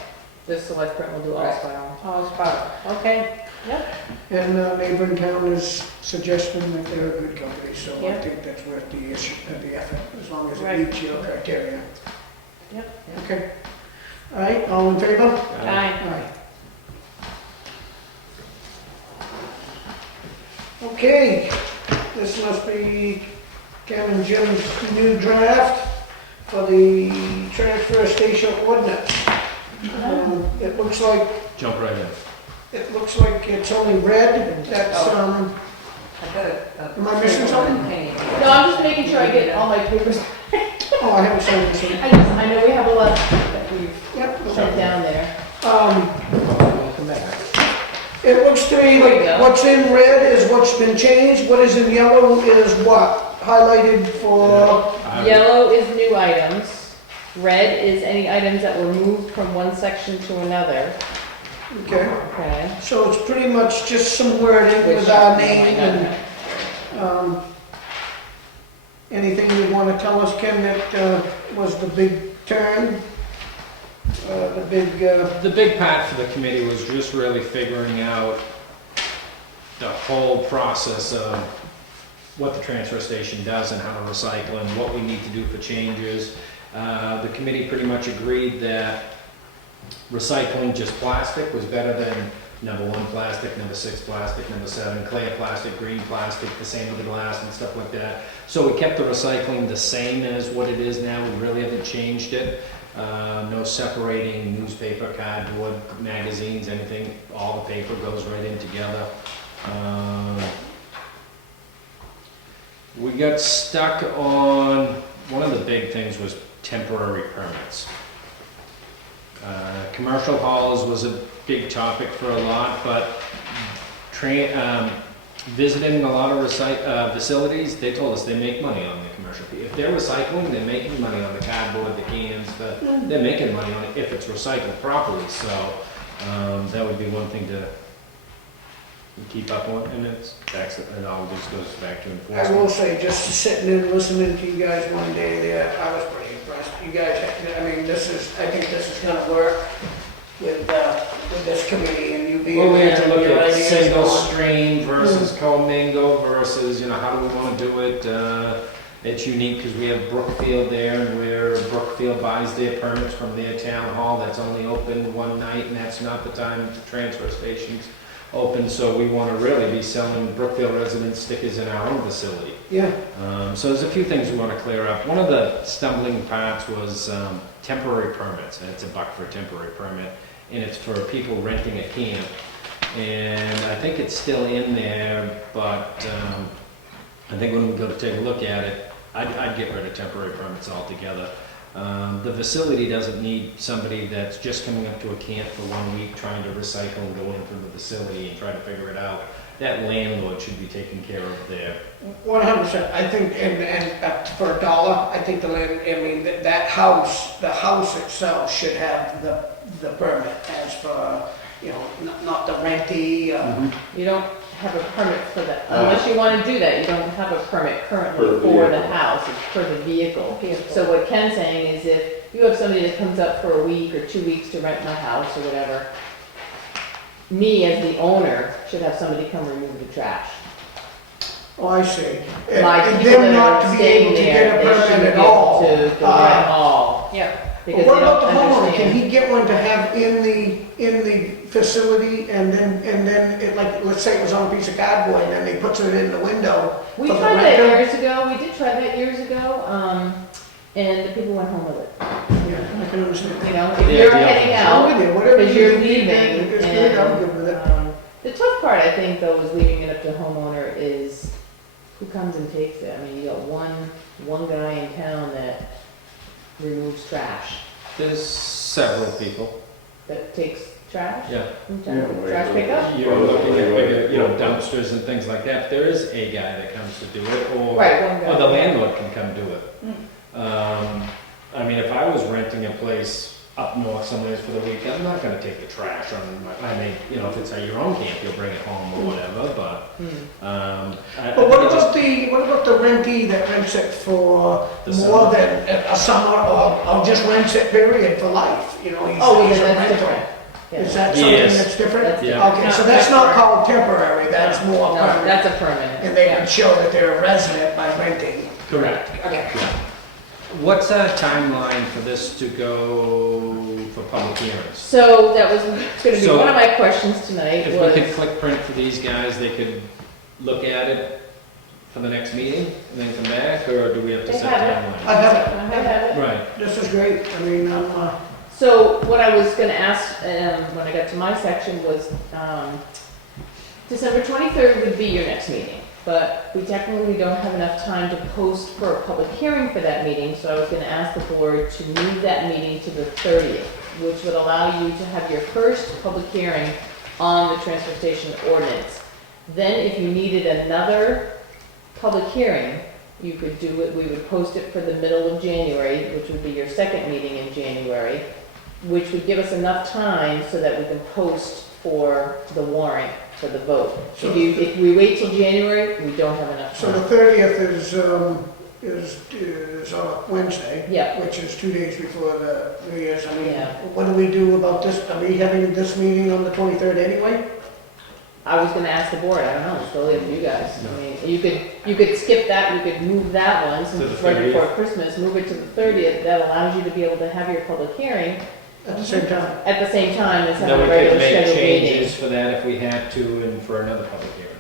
This select print will do all Right. spiral. all spiral, okay, And neighboring town is suggesting that they're a good company, so I Yeah. think that's worth the issue, the effort, as long as it Right. meets your criteria. Yep. Okay. All right, all in favor? aye. Aye. Okay, this must be Ken and Jim's new draft for the transfer station ordinance. It looks like, Jump right in. it's only red, that's, I've got a. Am I missing something? Penny. No, I'm just making sure I get all my papers. oh, I haven't signed this one. I know we have a lot that we've Yep. sent down there. We'll come back. It looks to me There you like go. what's in red is what's been changed, what is in yellow is what? Highlighted for, Yellow is new items. Red is any items that were moved from one section to another. okay. Okay. So it's pretty much just some wording with our name and, anything you want to tell us, Ken, that was the big turn? The big part for the committee was just really figuring out the whole process of what the transfer station does and how to recycle and what we need to do for changes. The committee pretty much agreed that recycling just plastic was better than number 1 plastic, number 6 plastic, number 7 clear plastic, green plastic, the same with the glass and stuff like that. So we kept the recycling the same as what it is now. We really haven't changed it. No separating newspaper, cardboard, magazines, anything. All the paper goes right in together. We got stuck on, one of the big things was temporary permits. Commercial halls was a big topic for a lot, but visiting a lot of facilities, they told us they make money on the commercial. If they're recycling, they're making money on the cardboard, the cans, they're making money on it if it's recycled properly. So that would be one thing to keep up on, and it all just goes back to I enforcement. will say, just sitting and listening to you guys one day there, I was pretty impressed. You guys, I mean, I think this is gonna work with this committee and you being. Well, we have to look your at ideas single on- stream versus commingle versus, how do we want to do it? It's unique because we have Brookfield there, and where Brookfield buys their permits from their town hall, that's only open one night, and that's not the time the transfer station's open. So we want to really be selling Brookfield residents stickers in our own facility. Yeah, So there's a few things we want to clear up. One of the stumbling parts was temporary permits, and it's $1 for a temporary permit, and it's for people renting a camp. And I think it's still in there, but I think when we go to take a look at it, I'd get rid of temporary permits altogether. The facility doesn't need somebody that's just coming up to a camp for 1 week trying to recycle and go in from the facility and try to figure it out. That landlord should be taking care of their 100%. I think, and for $1, I think that house, the house itself should have the permit as for, not the rentee. You don't have a permit for that, unless you want to do that, you don't have a permit currently for the house, it's for the vehicle. So what Ken's saying is if you have somebody that comes up for a week or 2 weeks to rent my house or whatever, me as the owner should have somebody come remove the trash. Oh, I see. My And people them that not are to be able staying to there, get a they permit shouldn't at be all. able to go rent all. Yeah. But Because what they about don't the homeowner? Can understand. he get one to have in the facility and then it, like, let's say it was on a piece of cardboard and then he puts it in the window for We the tried that renter? years ago, we did try that years ago, and the people went home with it. Yeah, I can understand. You know, if Yeah, you're yeah. heading I'm out, with you, whatever because you you're think leaving, is good, I'm good with it. and, the tough part, I think, though, is leaving it up to homeowner is who comes and takes it. I mean, you got one guy in town that removes trash, There's several people. that takes trash, Yeah. trash pickup. You're looking at bigger, dumpsters and things like that. There is a guy that comes to do it, or Right, one guy. the landlord can come do it. I mean, if I was renting a place, up north somewhere for the weekend, I'm not gonna take the trash on my, I mean, you know, if it's at your own camp, you'll bring it home or whatever, but, I But what think it just- about the rentee that rents it for The more summer. than a summer or just rents it period for life, you know? he's- Oh, yeah, he's a that's rental. different. Yeah. Is that something Yes. that's different? That's Yeah. Okay, so Not that's not temporary. called temporary, that's more No, permanent. that's a permanent. And they yeah. can show that they're a resident by renting. Correct. Okay. What's our timeline for this to go for public hearings? So that was gonna be So- one of my questions tonight If we was, could click print for these guys, they could look at it for the next meeting and then come back, or do we have to They set have it. timeline? I have it, I have it. Right, this is great, I mean, So what I was gonna ask, when I got to my section was, December 23rd would be your next meeting, but we technically don't have enough time to post for a public hearing for that meeting, so I was gonna ask the board to move that meeting to the 30th, which would allow you to have your first public hearing on the transfer station ordinance. Then if you needed another public hearing, you could do it, we would post it for the middle of January, which would be your second meeting in January, which would give us enough time so that we can post for the warrant for the vote. If we wait till January, we don't have enough so the time. 30th is on a Wednesday. Yeah. Which is 2 days before the New Year's. I mean, Yeah. what do we do about this? Are we having this meeting on the 23rd anyway? I was gonna ask the board, I don't know, it's totally up to you guys. I mean, you could skip that, you could move that one, since To the it's right before 30th. Christmas, move it to the 30th. That allows you to be able to have your public hearing At the same time? at the same time as having then a we could regular make scheduled meeting. changes for that if we had to, and for another public hearing.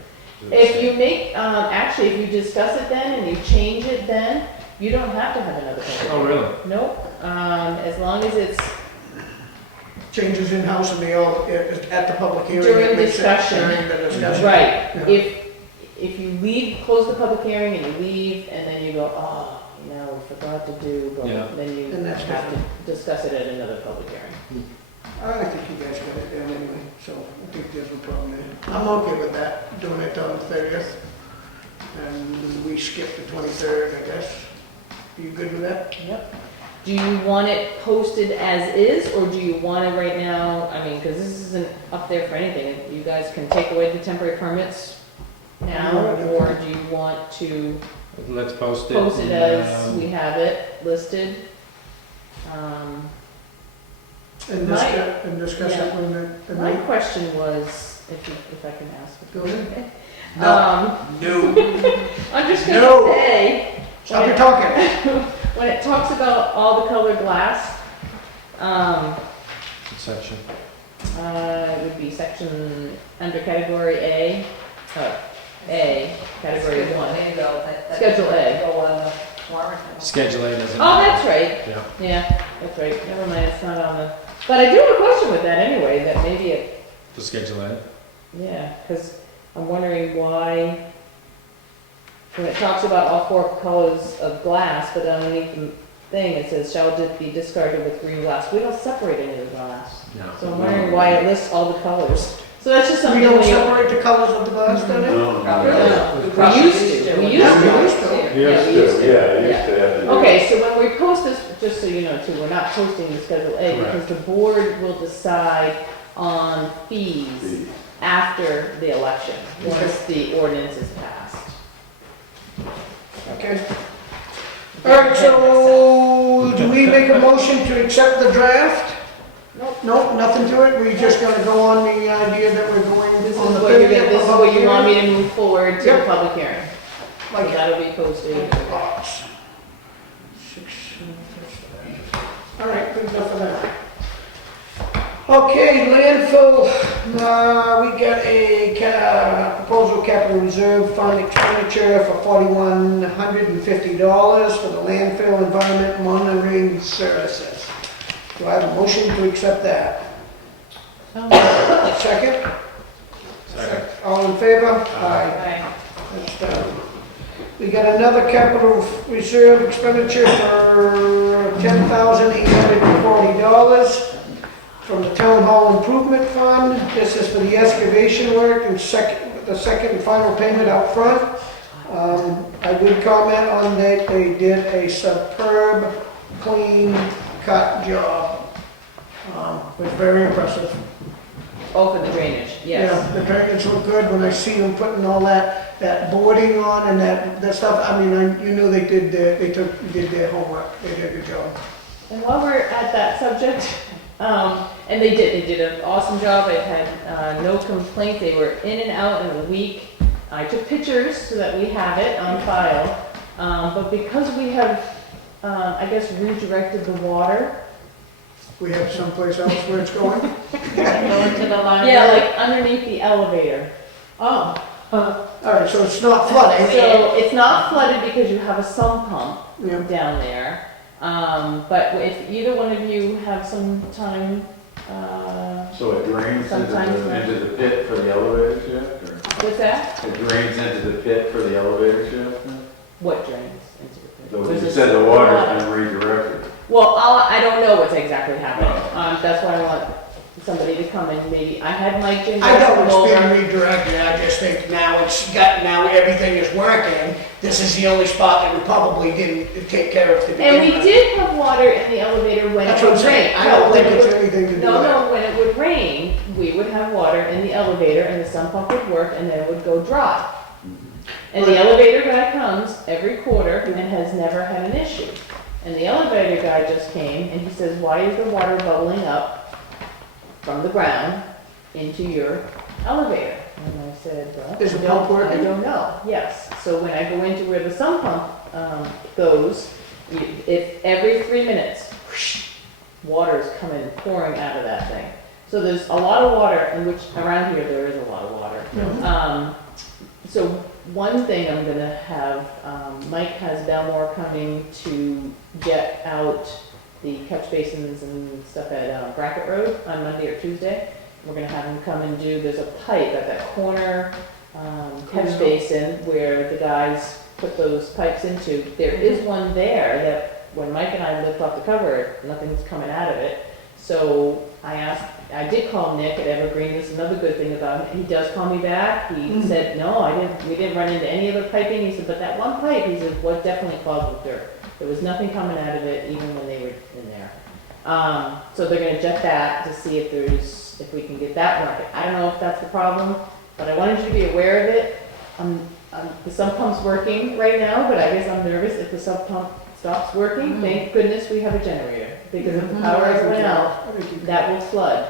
If you make, actually, if you discuss it then and you change it then, you don't have to have another public Oh, hearing. really? Nope, as long as it's Changes in-house and they all, at the public hearing? During it makes sense discussion. During the discussion? right. Yeah. If you leave, close the public hearing and you leave, and then you go, oh, you know, we forgot to do, but Yeah. then you And that's have to discuss it at another public hearing. I think you guys got it down anyway, so I think there's no problem there. I'm okay with that, doing it on the 30th. And we skip the 23rd, I guess. You good with that? Yep. Do you want it posted as is, or do you want it right now, I mean, because this isn't up there for anything, you guys can take away the temporary permits now, or do you want to Let's post it. post it and, as we have it listed? And discuss it when the My question was, if I can ask. Go ahead. No. I'm just gonna No. say, Stop your talking. when it talks about all the colored glass, Section. it would be section under category A, category one. There you go. Schedule A. Go on the warrant. Schedule A doesn't. Oh, that's right. Yeah. Yeah, that's right. Never mind, it's not on the, but I do have a question with that anyway, that maybe it, For Schedule A. yeah, because I'm wondering why, when it talks about all four colors of glass, but underneath the thing, it says shall be discarded with green glass. We don't separate any of the glass. No. So I'm wondering why it lists all the colors. So that's just We something don't we separate the colors of the glass, do we? No, We used to, we used Yeah, to. we used to. You Yeah, used we to, used to. yeah, you used to have to. do Okay, so when we post this, just so you know too, we're not posting the Schedule A Correct. because the board will decide on fees the- after the election, once the ordinance is passed. Okay. All right, so do we make a motion to accept the draft? Nope. Nope, nothing to it, we just gonna go on the idea that we're going This is on the what you're 30th. gonna, this is what you want me to move forward to the Yep. public hearing. So Like that'll be posted. box. All right, good enough for that. Okay, landfill, we got a proposal capital reserve fund expenditure for $4,150 for the landfill environment monitoring services. Do I have a motion to accept that? Second? Second. All in favor? Right. That's done. We got another capital reserve expenditure for $10,840 from the Town Hall Improvement Fund. This is for the excavation work and the second and final payment out front. I would comment on that they did a superb, clean cut job. It was very impressive. Oh, for the drainage, yes. Yeah, the drainage looked good when I seen them putting all that boarding on and that stuff. I mean, you knew they did did their homework. They did a good job. And while we're at that subject, and they did an awesome job. I had no complaint. They were in and out in a week. I took pictures so that we have it on file. But because we have, I guess, redirected the water. We have someplace else where it's going. Go into the library. Yeah, like underneath the elevator. Oh, All right, so it's not flooding. So it's not flooded because you have a sump pump Yeah. down there. But if either one of you have some time, So it drains Sometimes into the pit for the elevator shaft, or? what's that? It drains into the pit for the elevator shaft? then? What drains into the pit? So There's you a said the water's been redirected. Well, I don't know what's exactly happening. That's why I want somebody to come and maybe, I had Mike Jim. I know it's come being over. redirected, I just think now everything is working. This is the only spot that we probably didn't take care of to begin And we with. did have water in the elevator when That's it what I'm would saying, rain. I don't No, think when it it's would- anything to do with No, that. no, when it would rain, we would have water in the elevator and the sump pump would work and then it would go dry. And the elevator guy comes every quarter and has never had an issue. And the elevator guy just came and he says, why is the water bubbling up from the ground into your elevator? And I said, well, Is the I don't- pump working? I don't know, yes. So when I go into where the sump pump goes, if every 3 minutes, whoosh, water is coming, pouring out of that thing. So there's a lot of water, and which around here there is a lot of water. So one thing I'm gonna have, Mike has Belmore coming to get out the catch basins and stuff at Brackett Road on Monday or Tuesday. We're gonna have him come and do, there's a pipe at that corner catch basin where the guys put those pipes into. There is one there that when Mike and I lift off the cover, nothing's coming out of it. So I did call Nick at Evergreen. This is another good thing about him. He does call me back. He said, no, we didn't run into any other piping. He said, but that one pipe, he said, was definitely clogged with dirt. There was nothing coming out of it even when they were in there. So they're gonna jet that to see if we can get that working. I don't know if that's the problem, but I wanted you to be aware of it. The sump pump's working right now, but I guess I'm nervous if the sump pump stops working. Thank goodness we have a generator, because if the power went out, that will flood.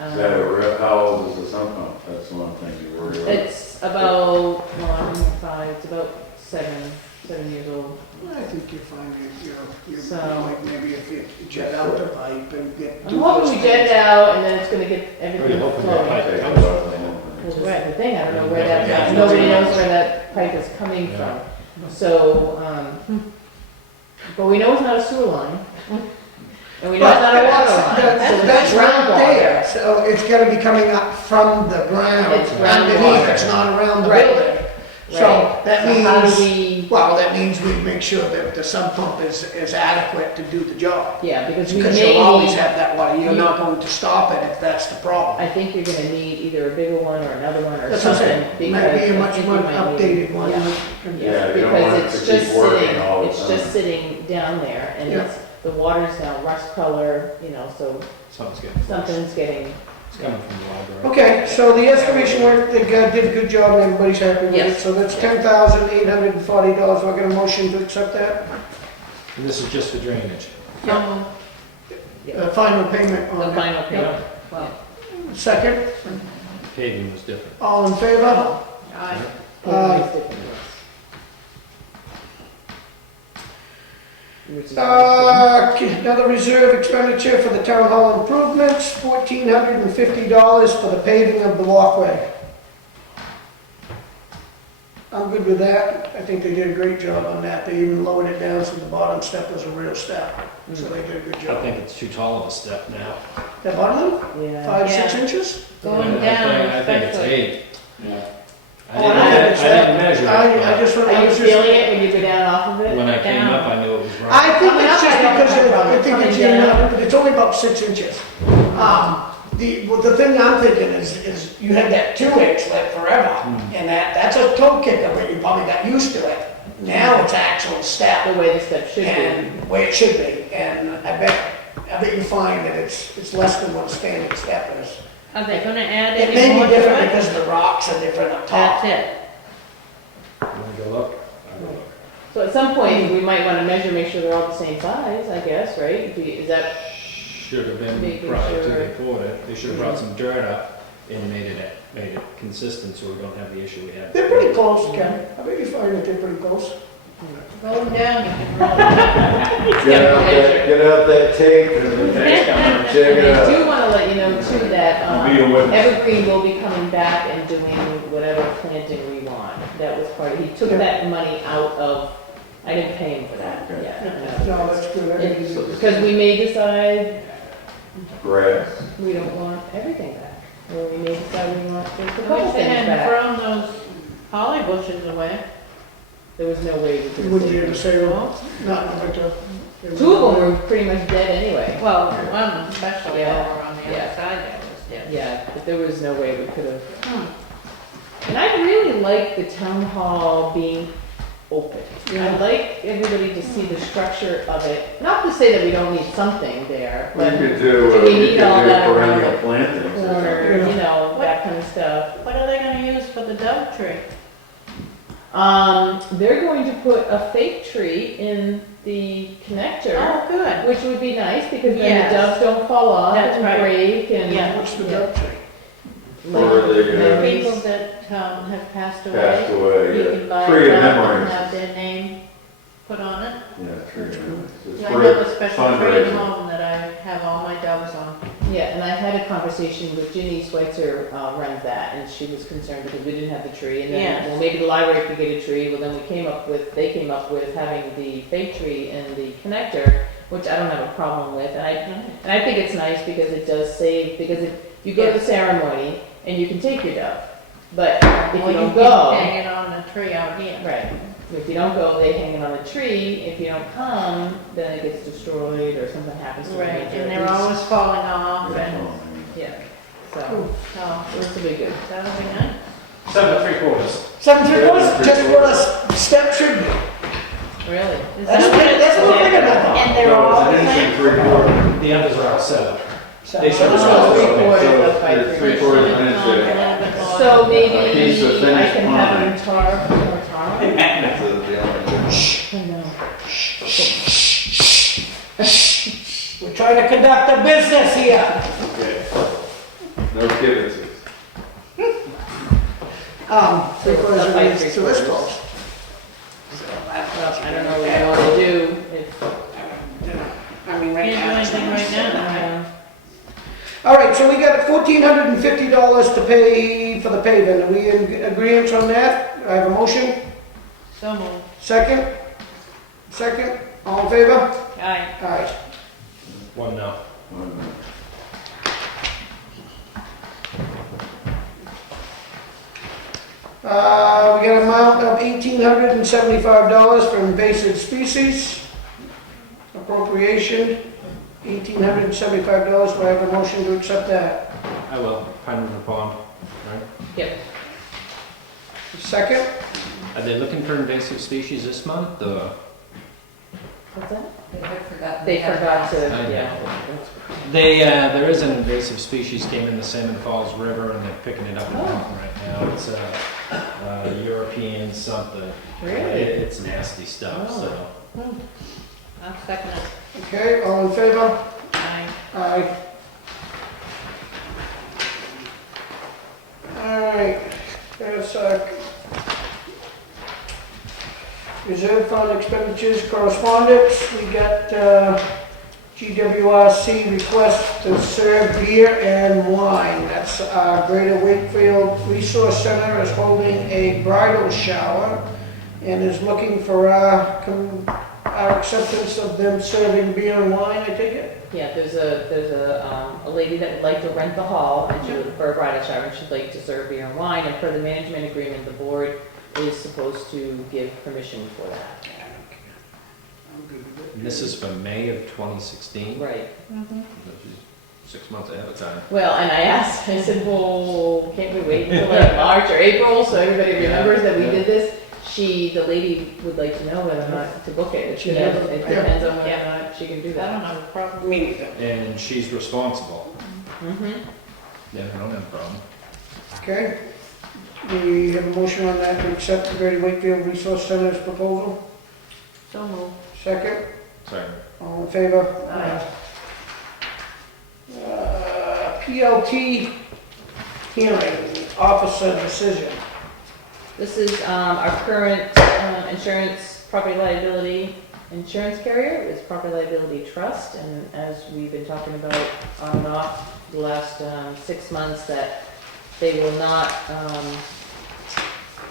Is that how old is the sump pump? That's one thing you worry about. It's about, well, I'm 5, it's about 7 years old. I think you find you're So- like maybe if you jet out the pipe and get. I'm hoping we jet it out and then it's gonna get everything Really hoping that flowing. pipe Take comes it from. off the Well, that's the thing, I don't know where Yeah. that, nobody knows where that pipe is coming Yeah. from. So, but we know it's not a sewer line. And we know it's not a water line. So That's it's right there, groundwater. so it's gotta be coming up from the ground, It's underneath, groundwater. it's not around the Right. building. So Right. that So how do means, we, well, that means we make sure that the sump pump is adequate to do the job. yeah, because we Because you'll always may, have that water, you're not going to stop it if that's the problem. I think you're gonna need either a bigger one or another one or That's what I'm something. saying, Because might be a I much think more we might need- updated one. Yeah. Yeah, you don't Because want it it's to just keep working sitting, all the it's time. just sitting down there and Yeah. it's, the water's now rust color, so Something's getting, something's getting, it's coming from the library. Okay, so the excavation work, they did a good job, and everybody's happy with it, Yes. so that's $10,840, we're gonna motion to accept that. And this is just the drainage. Final payment the on that. final payment. Well, Second, Paving was different. all in favor? everybody's different, yes. Which is Another reserve expenditure for the town hall improvements, $1,450 for the paving of the walkway. I'm good with that. I think they did a great job on that. They even lowered it down so the bottom step was a real step. So they did a good I job. think it's too tall of a step now. The bottom, Yeah. 5, 6 Yeah. inches? Going I down, think it's especially. 8. Yeah. I Oh, didn't, I I didn't measure it. I just, Are I you was feeling just, it when you go down off of it? When I came Down. up, I knew it was wrong. I think Coming it's up, just I don't because have a of, I problem. think it's, Coming down. but it's only about 6 inches. The thing I'm thinking is you had that 2-inch like forever, and that's a toe kicker, but you probably got used to it. Now it's actual step. The way the step should be. And the way it should be, and I bet, I bet you find that it's less than what a standing step is. Are they gonna add It any may more be different to it? because the rocks are different up top. That's it. Want to go look? I will look. So at some point, we might wanna measure, make sure they're all the same size, I guess, right? Is that, Should have been Making prior to sure- they poured it. They should have brought some dirt up and made it consistent so we don't have the issue we had. They're pretty close, Ken. I bet you find that they're pretty close. Going down, you can roll it. Get out that tape and check it I out. do wanna let you know too that, I'll be a witness. Evergreen will be coming back and doing whatever planting we want. That was part of, he took that money out of, I didn't pay him for that, Okay. yeah. No, that's good. I think it's- Because we may decide Grass. we don't want everything back. Or we may decide we want just a I couple wish they things hadn't back. thrown those holly bushes away. There was no way we could. You wouldn't be able to say, well, not in winter. Two of them were pretty much dead anyway. Well, one especially Yeah. over on the Yeah. other side that was dead. Yeah, but there was no way we could have. Hmm. And I really like the town hall being open. Yeah. I like everybody to see the structure of it. Not to say that we don't need something there, We but could do do, we we need could all do that around perennial the plantings or corner, something. you know, that kind of stuff. What are they gonna use for the dove tree? They're going to put a fake tree in the connector, Oh, good. which would be nice because then the Yes. doves don't fall off That's and right. break and. Yeah. What's the duck tree? Or the, Memories. People that have passed passed away, away, you can buy tree a of dove and memories. have their name put on it. Yeah, tree of memories. It's I for have a special tree at fundraising. home that I have all my doves on. Yeah, and I had a conversation with Ginny Schweitzer, runs that, and she was concerned because we didn't have the tree, and then, Yes. well, maybe the library could get a tree, well, then they came up with having the fake tree in the connector, which I don't have a problem with, and I think it's nice because it does save, because if you go to the ceremony, and you can take your dove, but if Or you don't can go, hang it on the tree out here. right, if you don't go, they hang it on a tree, if you don't come, then it gets destroyed, or something happens to it. Right, and they're always falling off Yeah, and, Yeah, so, oh, this will be good. that'll be nice. 7.75. 7/3, just what a step should be. Really? Is That's that big, that's a little bigger than I thought. And they're So all it's the an inch same? and 3/4. The others are all set up. They should Oh, have. three-quarters So of by it's three. 3/4 of an inch A there. little bit more. So A maybe piece of I finished can have pine. them tar. That's the only- I know. We're trying to conduct a business here. Okay. No kidding. 3/4 of an inch to this Three-quarters. close. Well, I don't know what you want to do. I mean, right Can't do now. it's anything not- right now, All right, so we got $1,450 to pay for the paving. Are we in agreement on that? I have a motion. So moved. Second? Second? All in favor? Aye. All right. One no. We got an amount of $1,875 for invasive species. Appropriation, $1,875. Do I have a motion to accept that? I will. Pine River Pond, right? Yep. Second? Are they looking for invasive species this month, or? What's that? They They forgot to, I know. yeah. They, there is an invasive species came in the Salmon Falls River, and they're picking it up in the mountain right now. It's a European something. Really? It's nasty stuff, so. I'll second it. Okay, all in favor? Aye. Aye. All right, there's reserve fund expenditures correspondence. We got GWRC request to serve beer and wine. That's Greater Wakefield Resource Center is holding a bridal shower and is looking for our acceptance of them serving beer and wine, I take it? Yeah, there's a lady that would like to rent the hall and she would, for a bridal shower, and she'd like to serve beer and wine, and per the management agreement, the board is supposed to give permission for that. And this is for May of 2016? Right. 6 months ahead of time. Well, and I asked, I said, well, can't we wait until like March or April so everybody remembers that we did this? the lady would like to know whether or not to book it. She Yeah, never- it yeah. depends on whether or not she can do I that. don't have a problem. Me neither. And she's responsible. Mm-hmm. Yeah, I don't have a problem. Okay. We have a motion on that to accept the Greater Wakefield Resource Center's proposal. So moved. Second, Sorry. all in favor? Aye. PLT hearing, officer decision. This is our current insurance, property liability insurance carrier. It's Property Liability Trust, and as we've been talking about on and off the last 6 months, that they will not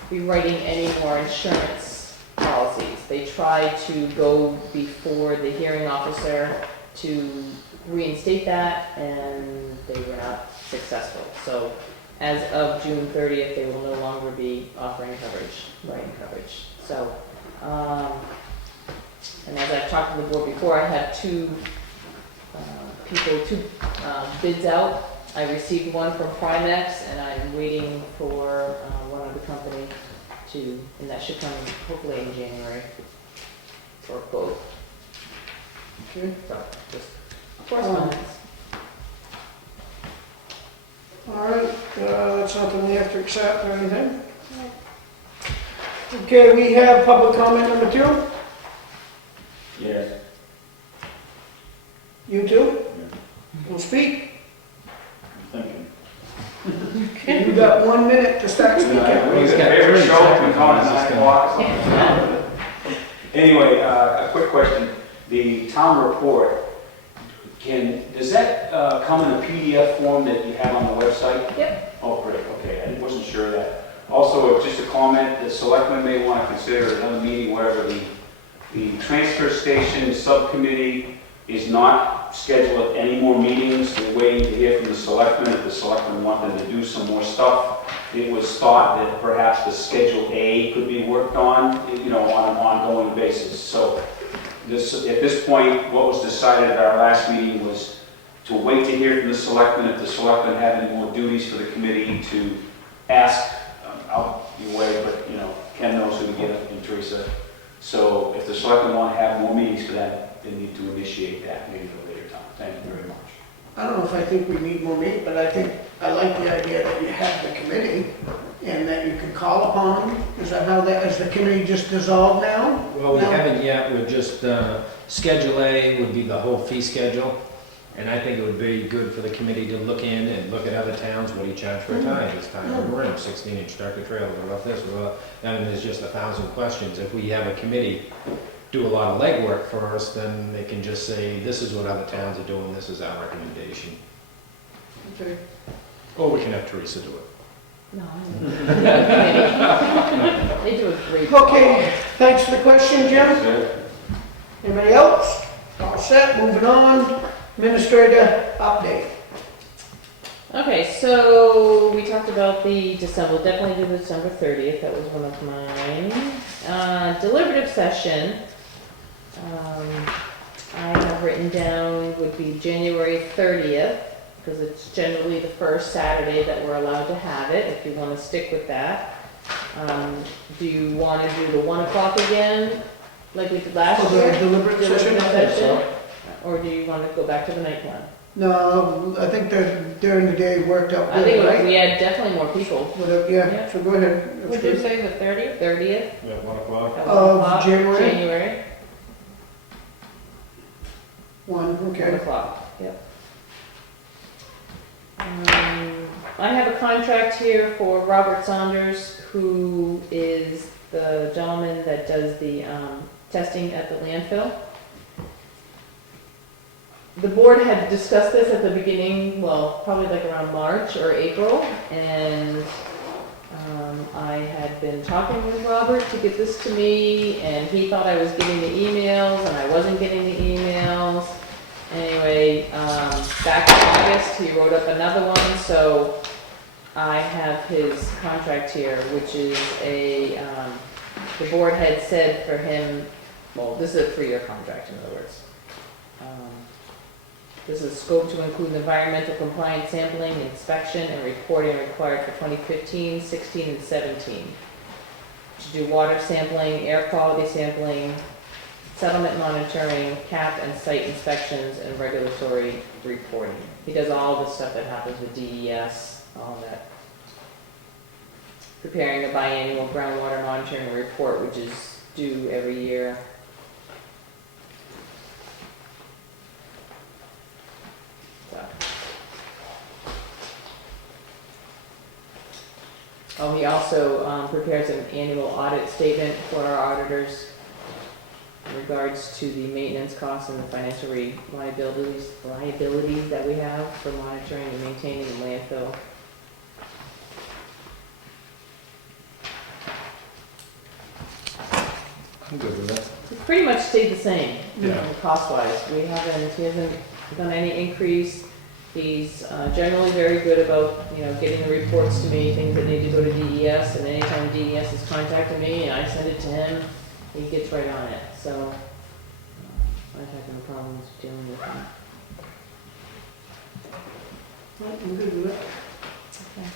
be writing any more insurance policies. They tried to go before the hearing officer to reinstate that, and they were not successful. So as of June 30th, they will no longer be offering coverage, writing coverage. So, and as I've talked to the board before, I have two bids out. I received one from Primex, and I'm waiting for one other company to, and that should come hopefully in January for a quote. Okay. So, just correspondence. All right, that's nothing we have to accept or anything. Okay, we have public comment number 2. Yes. You two? Will speak. I'm thinking. You got 1 minute to start speaking. He's got Favorite three show, seconds we call it 9 o'clock. Anyway, a quick question. The town report, does that come in a PDF form that you have on the website? Yep. Oh, great, okay, I wasn't sure of that. Also, just a comment, the selectmen may want to consider another meeting, whatever, the transfer station subcommittee is not scheduled any more meetings. We're waiting to hear from the selectmen. If the selectmen want them to do some more stuff, it was thought that perhaps the Schedule A could be worked on, on an ongoing basis. So at this point, what was decided at our last meeting was to wait to hear from the selectmen. If the selectmen have any more duties for the committee, to ask, I'll be away, but Ken knows who to get, and Teresa. So if the selectmen want to have more meetings for that, they need to initiate that maybe at a later time. Thank you very much. I don't know if I think we need more meat, but I like the idea that you have the committee and that you can call upon them. Is the committee just dissolved now? Well, we No. haven't yet, we're just, Schedule A would be the whole fee schedule. And I think it would be good for the committee to look in and look at other towns, what do you charge for a tire, this time of rim, 16-inch tractor trailer, what about this, what about, and there's just 1,000 questions. If we have a committee do a lot of legwork for us, then they can just say, this is what other towns are doing, this is our recommendation. Okay. Or we can have Teresa do it. No, I don't. They do a great job. Okay, thanks for the question, Jim. Anybody else? All set, moving on. Administrator update. Okay, so we talked about the December, definitely do December 30th, that was one of mine. Deliberative session, I have written down would be January 30th, because it's generally the first Saturday that we're allowed to have it, if you want to stick with that. Do you want to do the 1 o'clock again, like we did last For the year? deliberative session? Session? Or do you want to go back to the night one? No, I think that during the day worked out I think good, right? we had definitely more people. Yeah, Yeah. so go ahead. That's Would you good. say the 30th? 30th? Yeah, 1 o'clock. at Of 1 o'clock, January? January, 1, 1 okay. o'clock, yep. I have a contract here for Robert Saunders, who is the gentleman that does the testing at the landfill. The board had discussed this at the beginning, well, probably like around March or April, and I had been talking with Robert to get this to me, and he thought I was getting the emails, and I wasn't getting the emails. Anyway, back in August, he wrote up another one, so I have his contract here, which is the board had said for him, well, this is a 3-year contract, in other words. This is scope to include environmental compliance sampling, inspection, and reporting required for 2015, 16, and 17. to do water sampling, air quality sampling, settlement monitoring, cap and site inspections, and regulatory reporting. He does all the stuff that happens with DES, all that. Preparing a biannual groundwater monitoring report, which is due every year. So. Oh, he also prepares an annual audit statement for our auditors in regards to the maintenance costs and the financial liabilities that we have for monitoring and maintaining the landfill. I'm good with that. It's pretty much stayed the same, Yeah. cost-wise. He hasn't done any increase. He's generally very good about, getting the reports to me, things that need to go to DES, and anytime DES is contacting me and I send it to him, he gets right on it, so I've had no problems dealing with him. I'm good with it. Okay.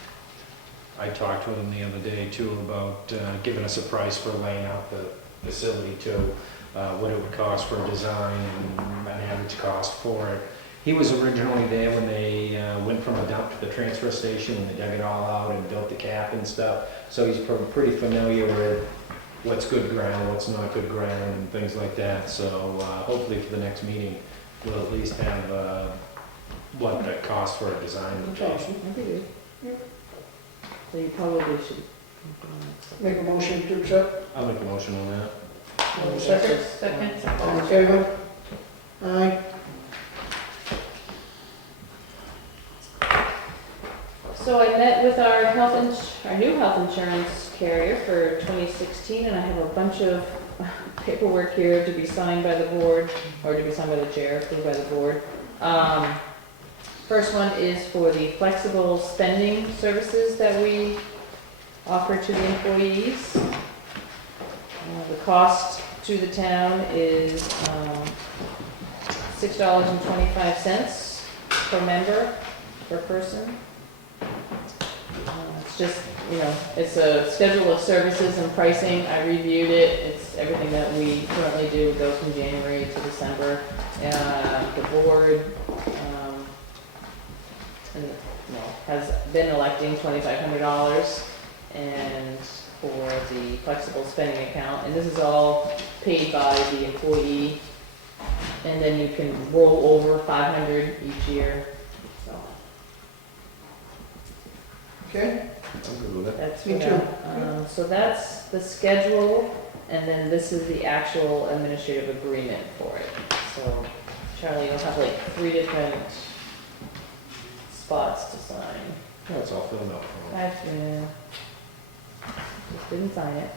I talked to him the other day too about giving us a price for laying out the facility too, what it would cost for a design and an average cost for it. He was originally there when they went from the dump to the transfer station and they dug it all out and built the cap and stuff. So he's pretty familiar with what's good ground, what's not good ground, and things like that. So hopefully for the next meeting, we'll at least have what the cost for a design would be. Okay, that'd be good. So you probably should. Make a motion to accept. I'll make a motion on that. Second. Second. All in favor? Aye. So I met with our new health insurance carrier for 2016, and I have a bunch of paperwork here to be signed by the board, or to be signed by the chair, approved by the board. First one is for the flexible spending services that we offer to the employees. The cost to the town is $6.25 per member, per person. It's just, it's a schedule of services and pricing. I reviewed it. It's everything that we currently do. It goes from January to December. The board has been electing $2,500 and for the flexible spending account. And this is all paid by the employee. And then you can roll over $500 each year. So. Okay, I'm good with it. That's Me for too. that. So that's the schedule, and then this is the actual administrative agreement for it. So Charlie, you'll have like 3 different spots to sign. Yeah, it's all filled out. Just didn't sign it.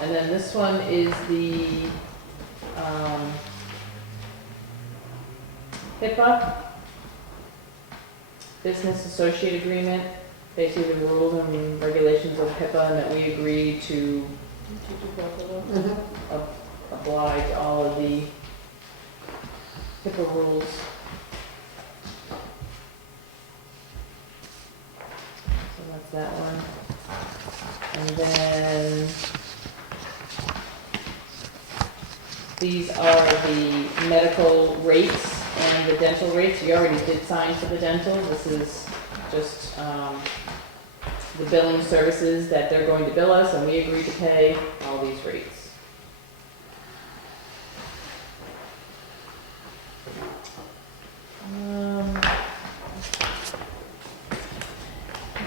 And then this one is the HIPAA, Business Associate Agreement, basically the rules and regulations of HIPAA, and that we agree to oblige all of the HIPAA rules. So that's that one. And then these are the medical rates and the dental rates. You already did sign for the dental. This is just the billing services that they're going to bill us, and we agree to pay all these rates.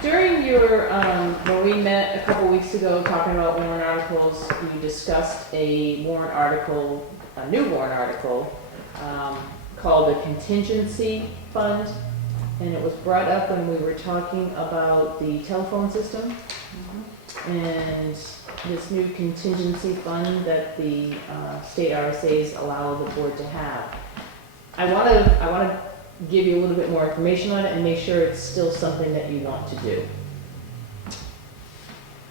During your, when we met a couple weeks ago talking about warrant articles, we discussed a warrant article, a new warrant article, called the contingency fund. And it was brought up when we were talking about the telephone system. And this new contingency fund that the state RSAs allow the board to have. I wanna give you a little bit more information on it and make sure it's still something that you want to do.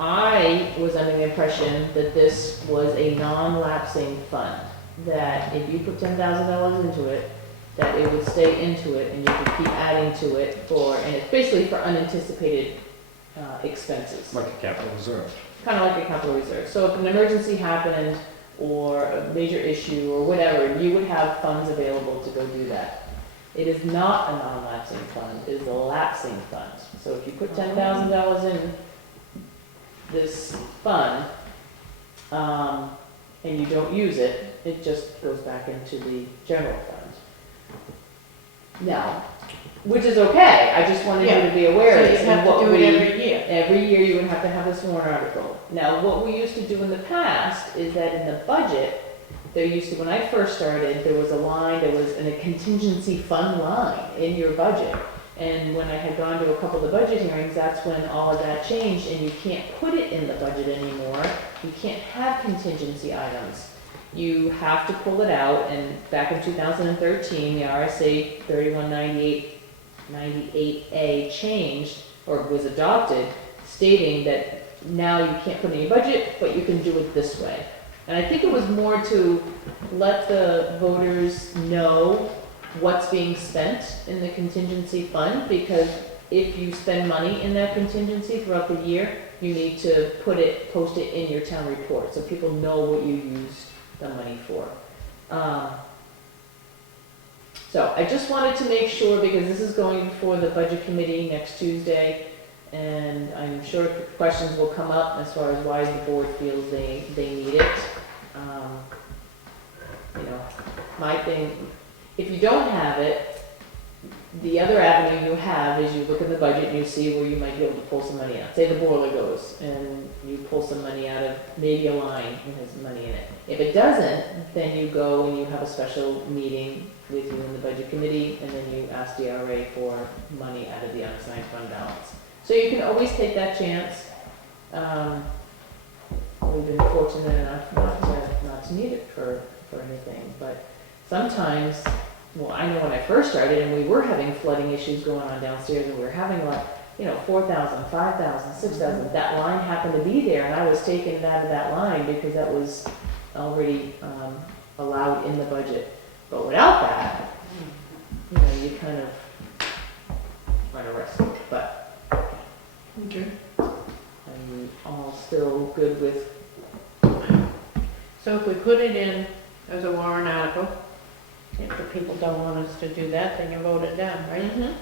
I was under the impression that this was a non-lapsing fund, that if you put $10,000 into it, that it would stay into it and you could keep adding to it and it's basically for unanticipated expenses. Like a capital reserve. Kind of like a capital reserve. So if an emergency happened or a major issue or whatever, you would have funds available to go do that. It is not a non-lapsing fund, it is a lapsing fund. So if you put $10,000 in this fund, and you don't use it, it just goes back into the general fund. Now, which is okay, I just wanted you to be aware of So this. you have and what to do it we- every year. Every year you would have to have this warrant article. Now, what we used to do in the past is that in the budget, when I first started, there was a contingency fund line in your budget. And when I had gone to a couple of budget hearings, that's when all of that changed and you can't put it in the budget anymore. You can't have contingency items. You have to pull it out, and back in 2013, the RSA 3198A changed, or was adopted, stating that now you can't put it in your budget, but you can do it this way. And I think it was more to let the voters know what's being spent in the contingency fund, because if you spend money in that contingency throughout the year, you need to post it in your town report, so people know what you used the money for. So I just wanted to make sure, because this is going before the budget committee next Tuesday, and I'm sure questions will come up as far as why the board feels they need it. My thing, if you don't have it, the other avenue you have is you look at the budget and you see where you might be able to pull some money out. Say the boiler goes and you pull some money out of maybe a line that has money in it. If it doesn't, then you go and you have a special meeting with you in the budget committee, and then you ask DRA for money out of the unassigned fund balance. So you can always take that chance. We've been fortunate enough not to need it for anything, but sometimes, well, I know when I first started and we were having flooding issues going on downstairs, and we were having like, 4,000, 5,000, 6,000, that line happened to be there, and I was taking it out of that line because that was already allowed in the budget. But without that, you kind of run a risk. But Okay. I'm all still good with. So if we put it in as a warrant article, if the people don't want us to do that, then you vote it down, right? Mm-hmm.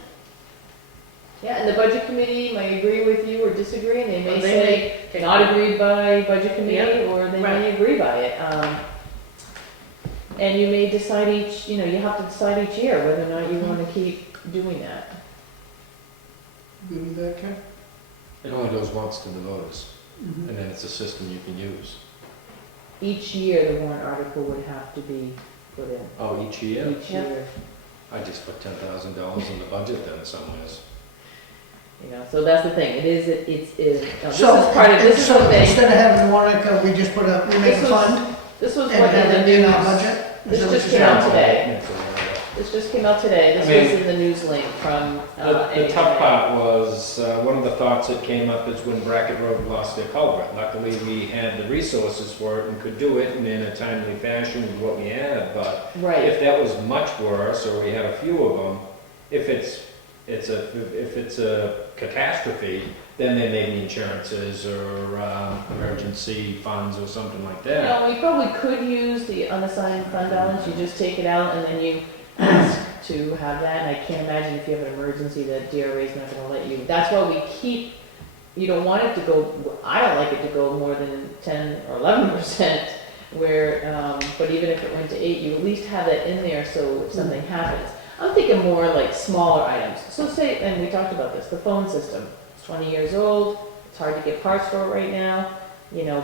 Yeah, and the budget committee may agree with you or disagree, and they may Well, say may- not agreed by budget committee, or they may right. agree by it. And you may decide you have to decide each year whether or not you want to keep doing that. Good with that, Ken? It only goes once to the voters, Mm-hmm. and then it's a system you can use. Each year, the warrant article would have to be put in. Oh, each year? Each year. I just put $10,000 in the budget then somewhere. So that's the thing. This is So, part of, this is so the thing. instead of having the warrant article, we just we make a This was- fund This was and what have in it the in our news. budget? Is This that what just you're came out saying? today. This just came out today. This I mean, was in the news link from. The tough part was, one of the thoughts that came up is when Brackett Road lost their culvert. Luckily, we had the resources for it and could do it and in a timely fashion with what we had, but Right. if that was much worse, or we had a few of them, if it's a catastrophe, then there may be insurances or emergency funds or something like that. We probably could use the unassigned fund balance. You just take it out and then you ask to have that. And I can't imagine if you have an emergency that DRA is not going to let you. That's why we keep. You don't want it to go. I don't like it to go more than 10 or 11%. Where, but even if it went to 8, you at least have that in there so if something happens. I'm thinking more like smaller items. So say, and we talked about this, the phone system. It's 20 years old. It's hard to get parts for it right now.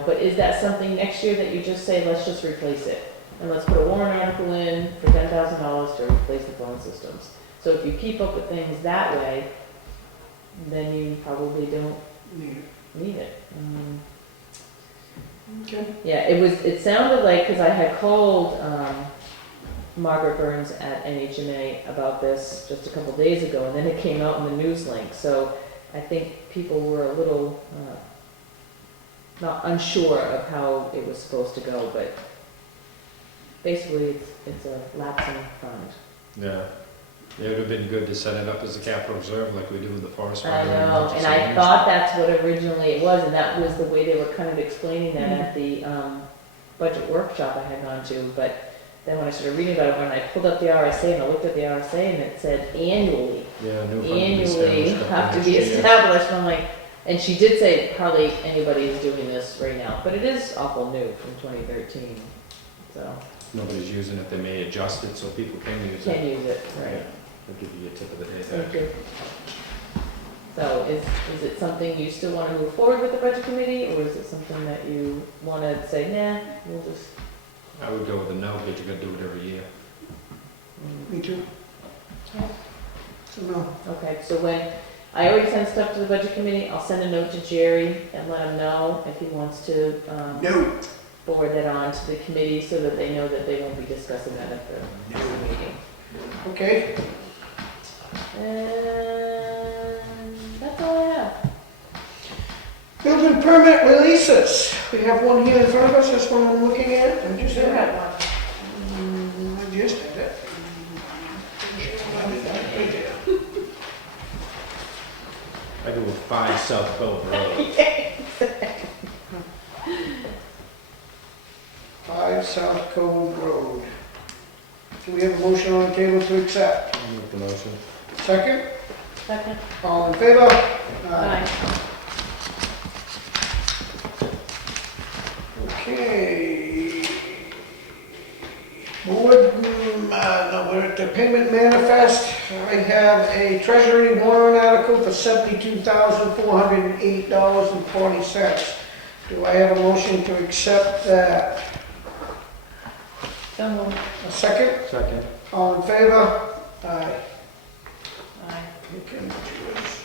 But is that something next year that you just say, let's just replace it? And let's put a warrant article in for $10,000 to replace the phone systems. So if you keep up with things that way, then you probably don't need it. Okay. Yeah, it sounded like, because I had called Margaret Burns at NHMA about this just a couple days ago, and then it came out in the news link. So I think people were a little not unsure of how it was supposed to go, but basically it's a lapsing fund. Yeah. It would have been good to set it up as a capital reserve like we do with the forest fire. I know, and I thought that's what originally it was, and that was the way they were kind of explaining that at the budget workshop I had gone to, but then when I started reading about it, when I pulled up the RSA and I looked at the RSA and it said annually, Yeah, new fund annually have to next be year. established, and I'm like, and she did say hardly anybody is doing this right now, but it is awful new from 2013, so, Nobody's using it, they may adjust it so people can use it. can use it, right. I'll give you a tip of the day Thank there. you. So is it something you still want to move forward with the budget committee, or is it something that you want to say, nah, we'll just? I would go with a no, but you gotta do it every year. Me too. Yeah. So no. Okay, so when, I already sent stuff to the budget committee, I'll send a note to Jerry and let him know if he wants to, No. forward that on to the committee so that they know that they won't be discussing that at the meeting. Okay. And that's all I have. Building permit releases. We have one here in front of us, that's one I'm looking at. I just Sure had have it. one. I just had it. I go with 5 South Cove Road. 5 South Cove Road. Do we have a motion on the table to accept? I'll make the motion. Second? Second. All in favor? Aye. Okay. Board, no, we're at the payment manifest. I have a treasury warrant article for $72,408.40. Do I have a motion to accept that? So moved. A second? Second. All in favor? Aye. Aye. You can choose.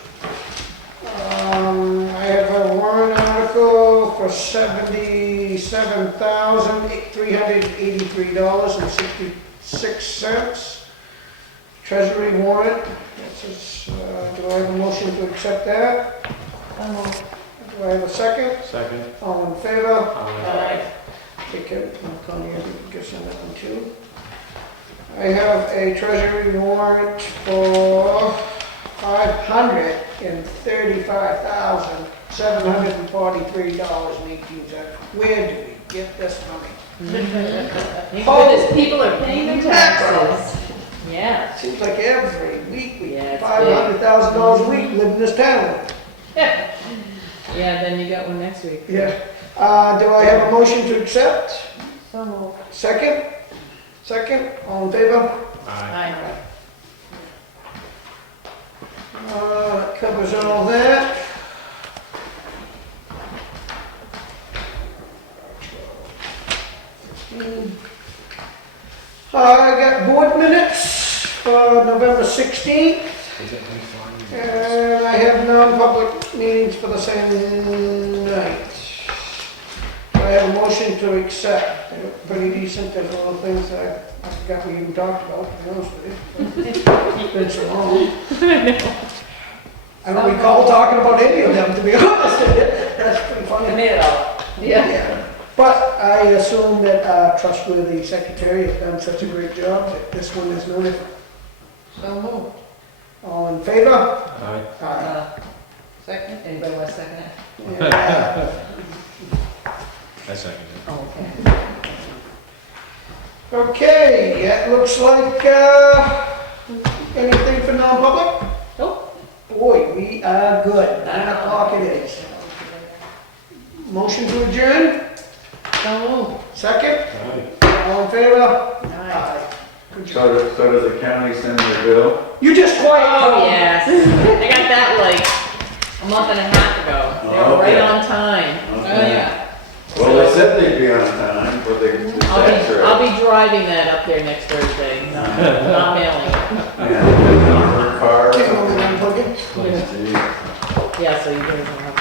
I have a warrant article for $77,383.66. Treasury warrant. This is, do I have a motion to accept that? So moved. Do I have a second? Second. All in favor? Aye. Take it, Connie, I think you can send that one too. I have a treasury warrant for $535,743.18. Where do we get this money? Thank goodness people are paying their taxes. Yeah. Seems like every week we Yeah, it's $500,000 a week live in this town. Yeah, then you got one next week. Yeah. Do I have a motion to accept? So moved. Second? Second? All in favor? Aye. Aye. That covers all that. I got board minutes for November 16th, Is it fine? and I have non-public meetings for the same night. I have a motion to accept. They're pretty decent, there's a little things that I forgot we even talked about, to be honest with you. It's been so long. I don't recall talking about any of them, to be honest with you. That's pretty funny. I made it all. Yeah. But I assume that our trustworthy secretary has done such a great job that this one is no different. So moved. All in favor? Aye. Aye. Second, anybody want to second it? Yeah. I second it. Oh, okay. Okay, it looks like, anything for non-public? Nope. Boy, we are good. 9 o'clock it is. Motion to adjourn? So moved. Second? Aye. All in favor? Aye. Good job. So does the county send their bill? You just quiet. Oh, yes. I got that like a month and a half ago. They were Oh, right okay. on time. Oh, Okay. yeah. Well, they said they'd be on time for the tax I'll rate. be driving that up there next Thursday, not mailing it. Yeah, number car. Take over and unplug it. Jeez. Yeah, so you guys will have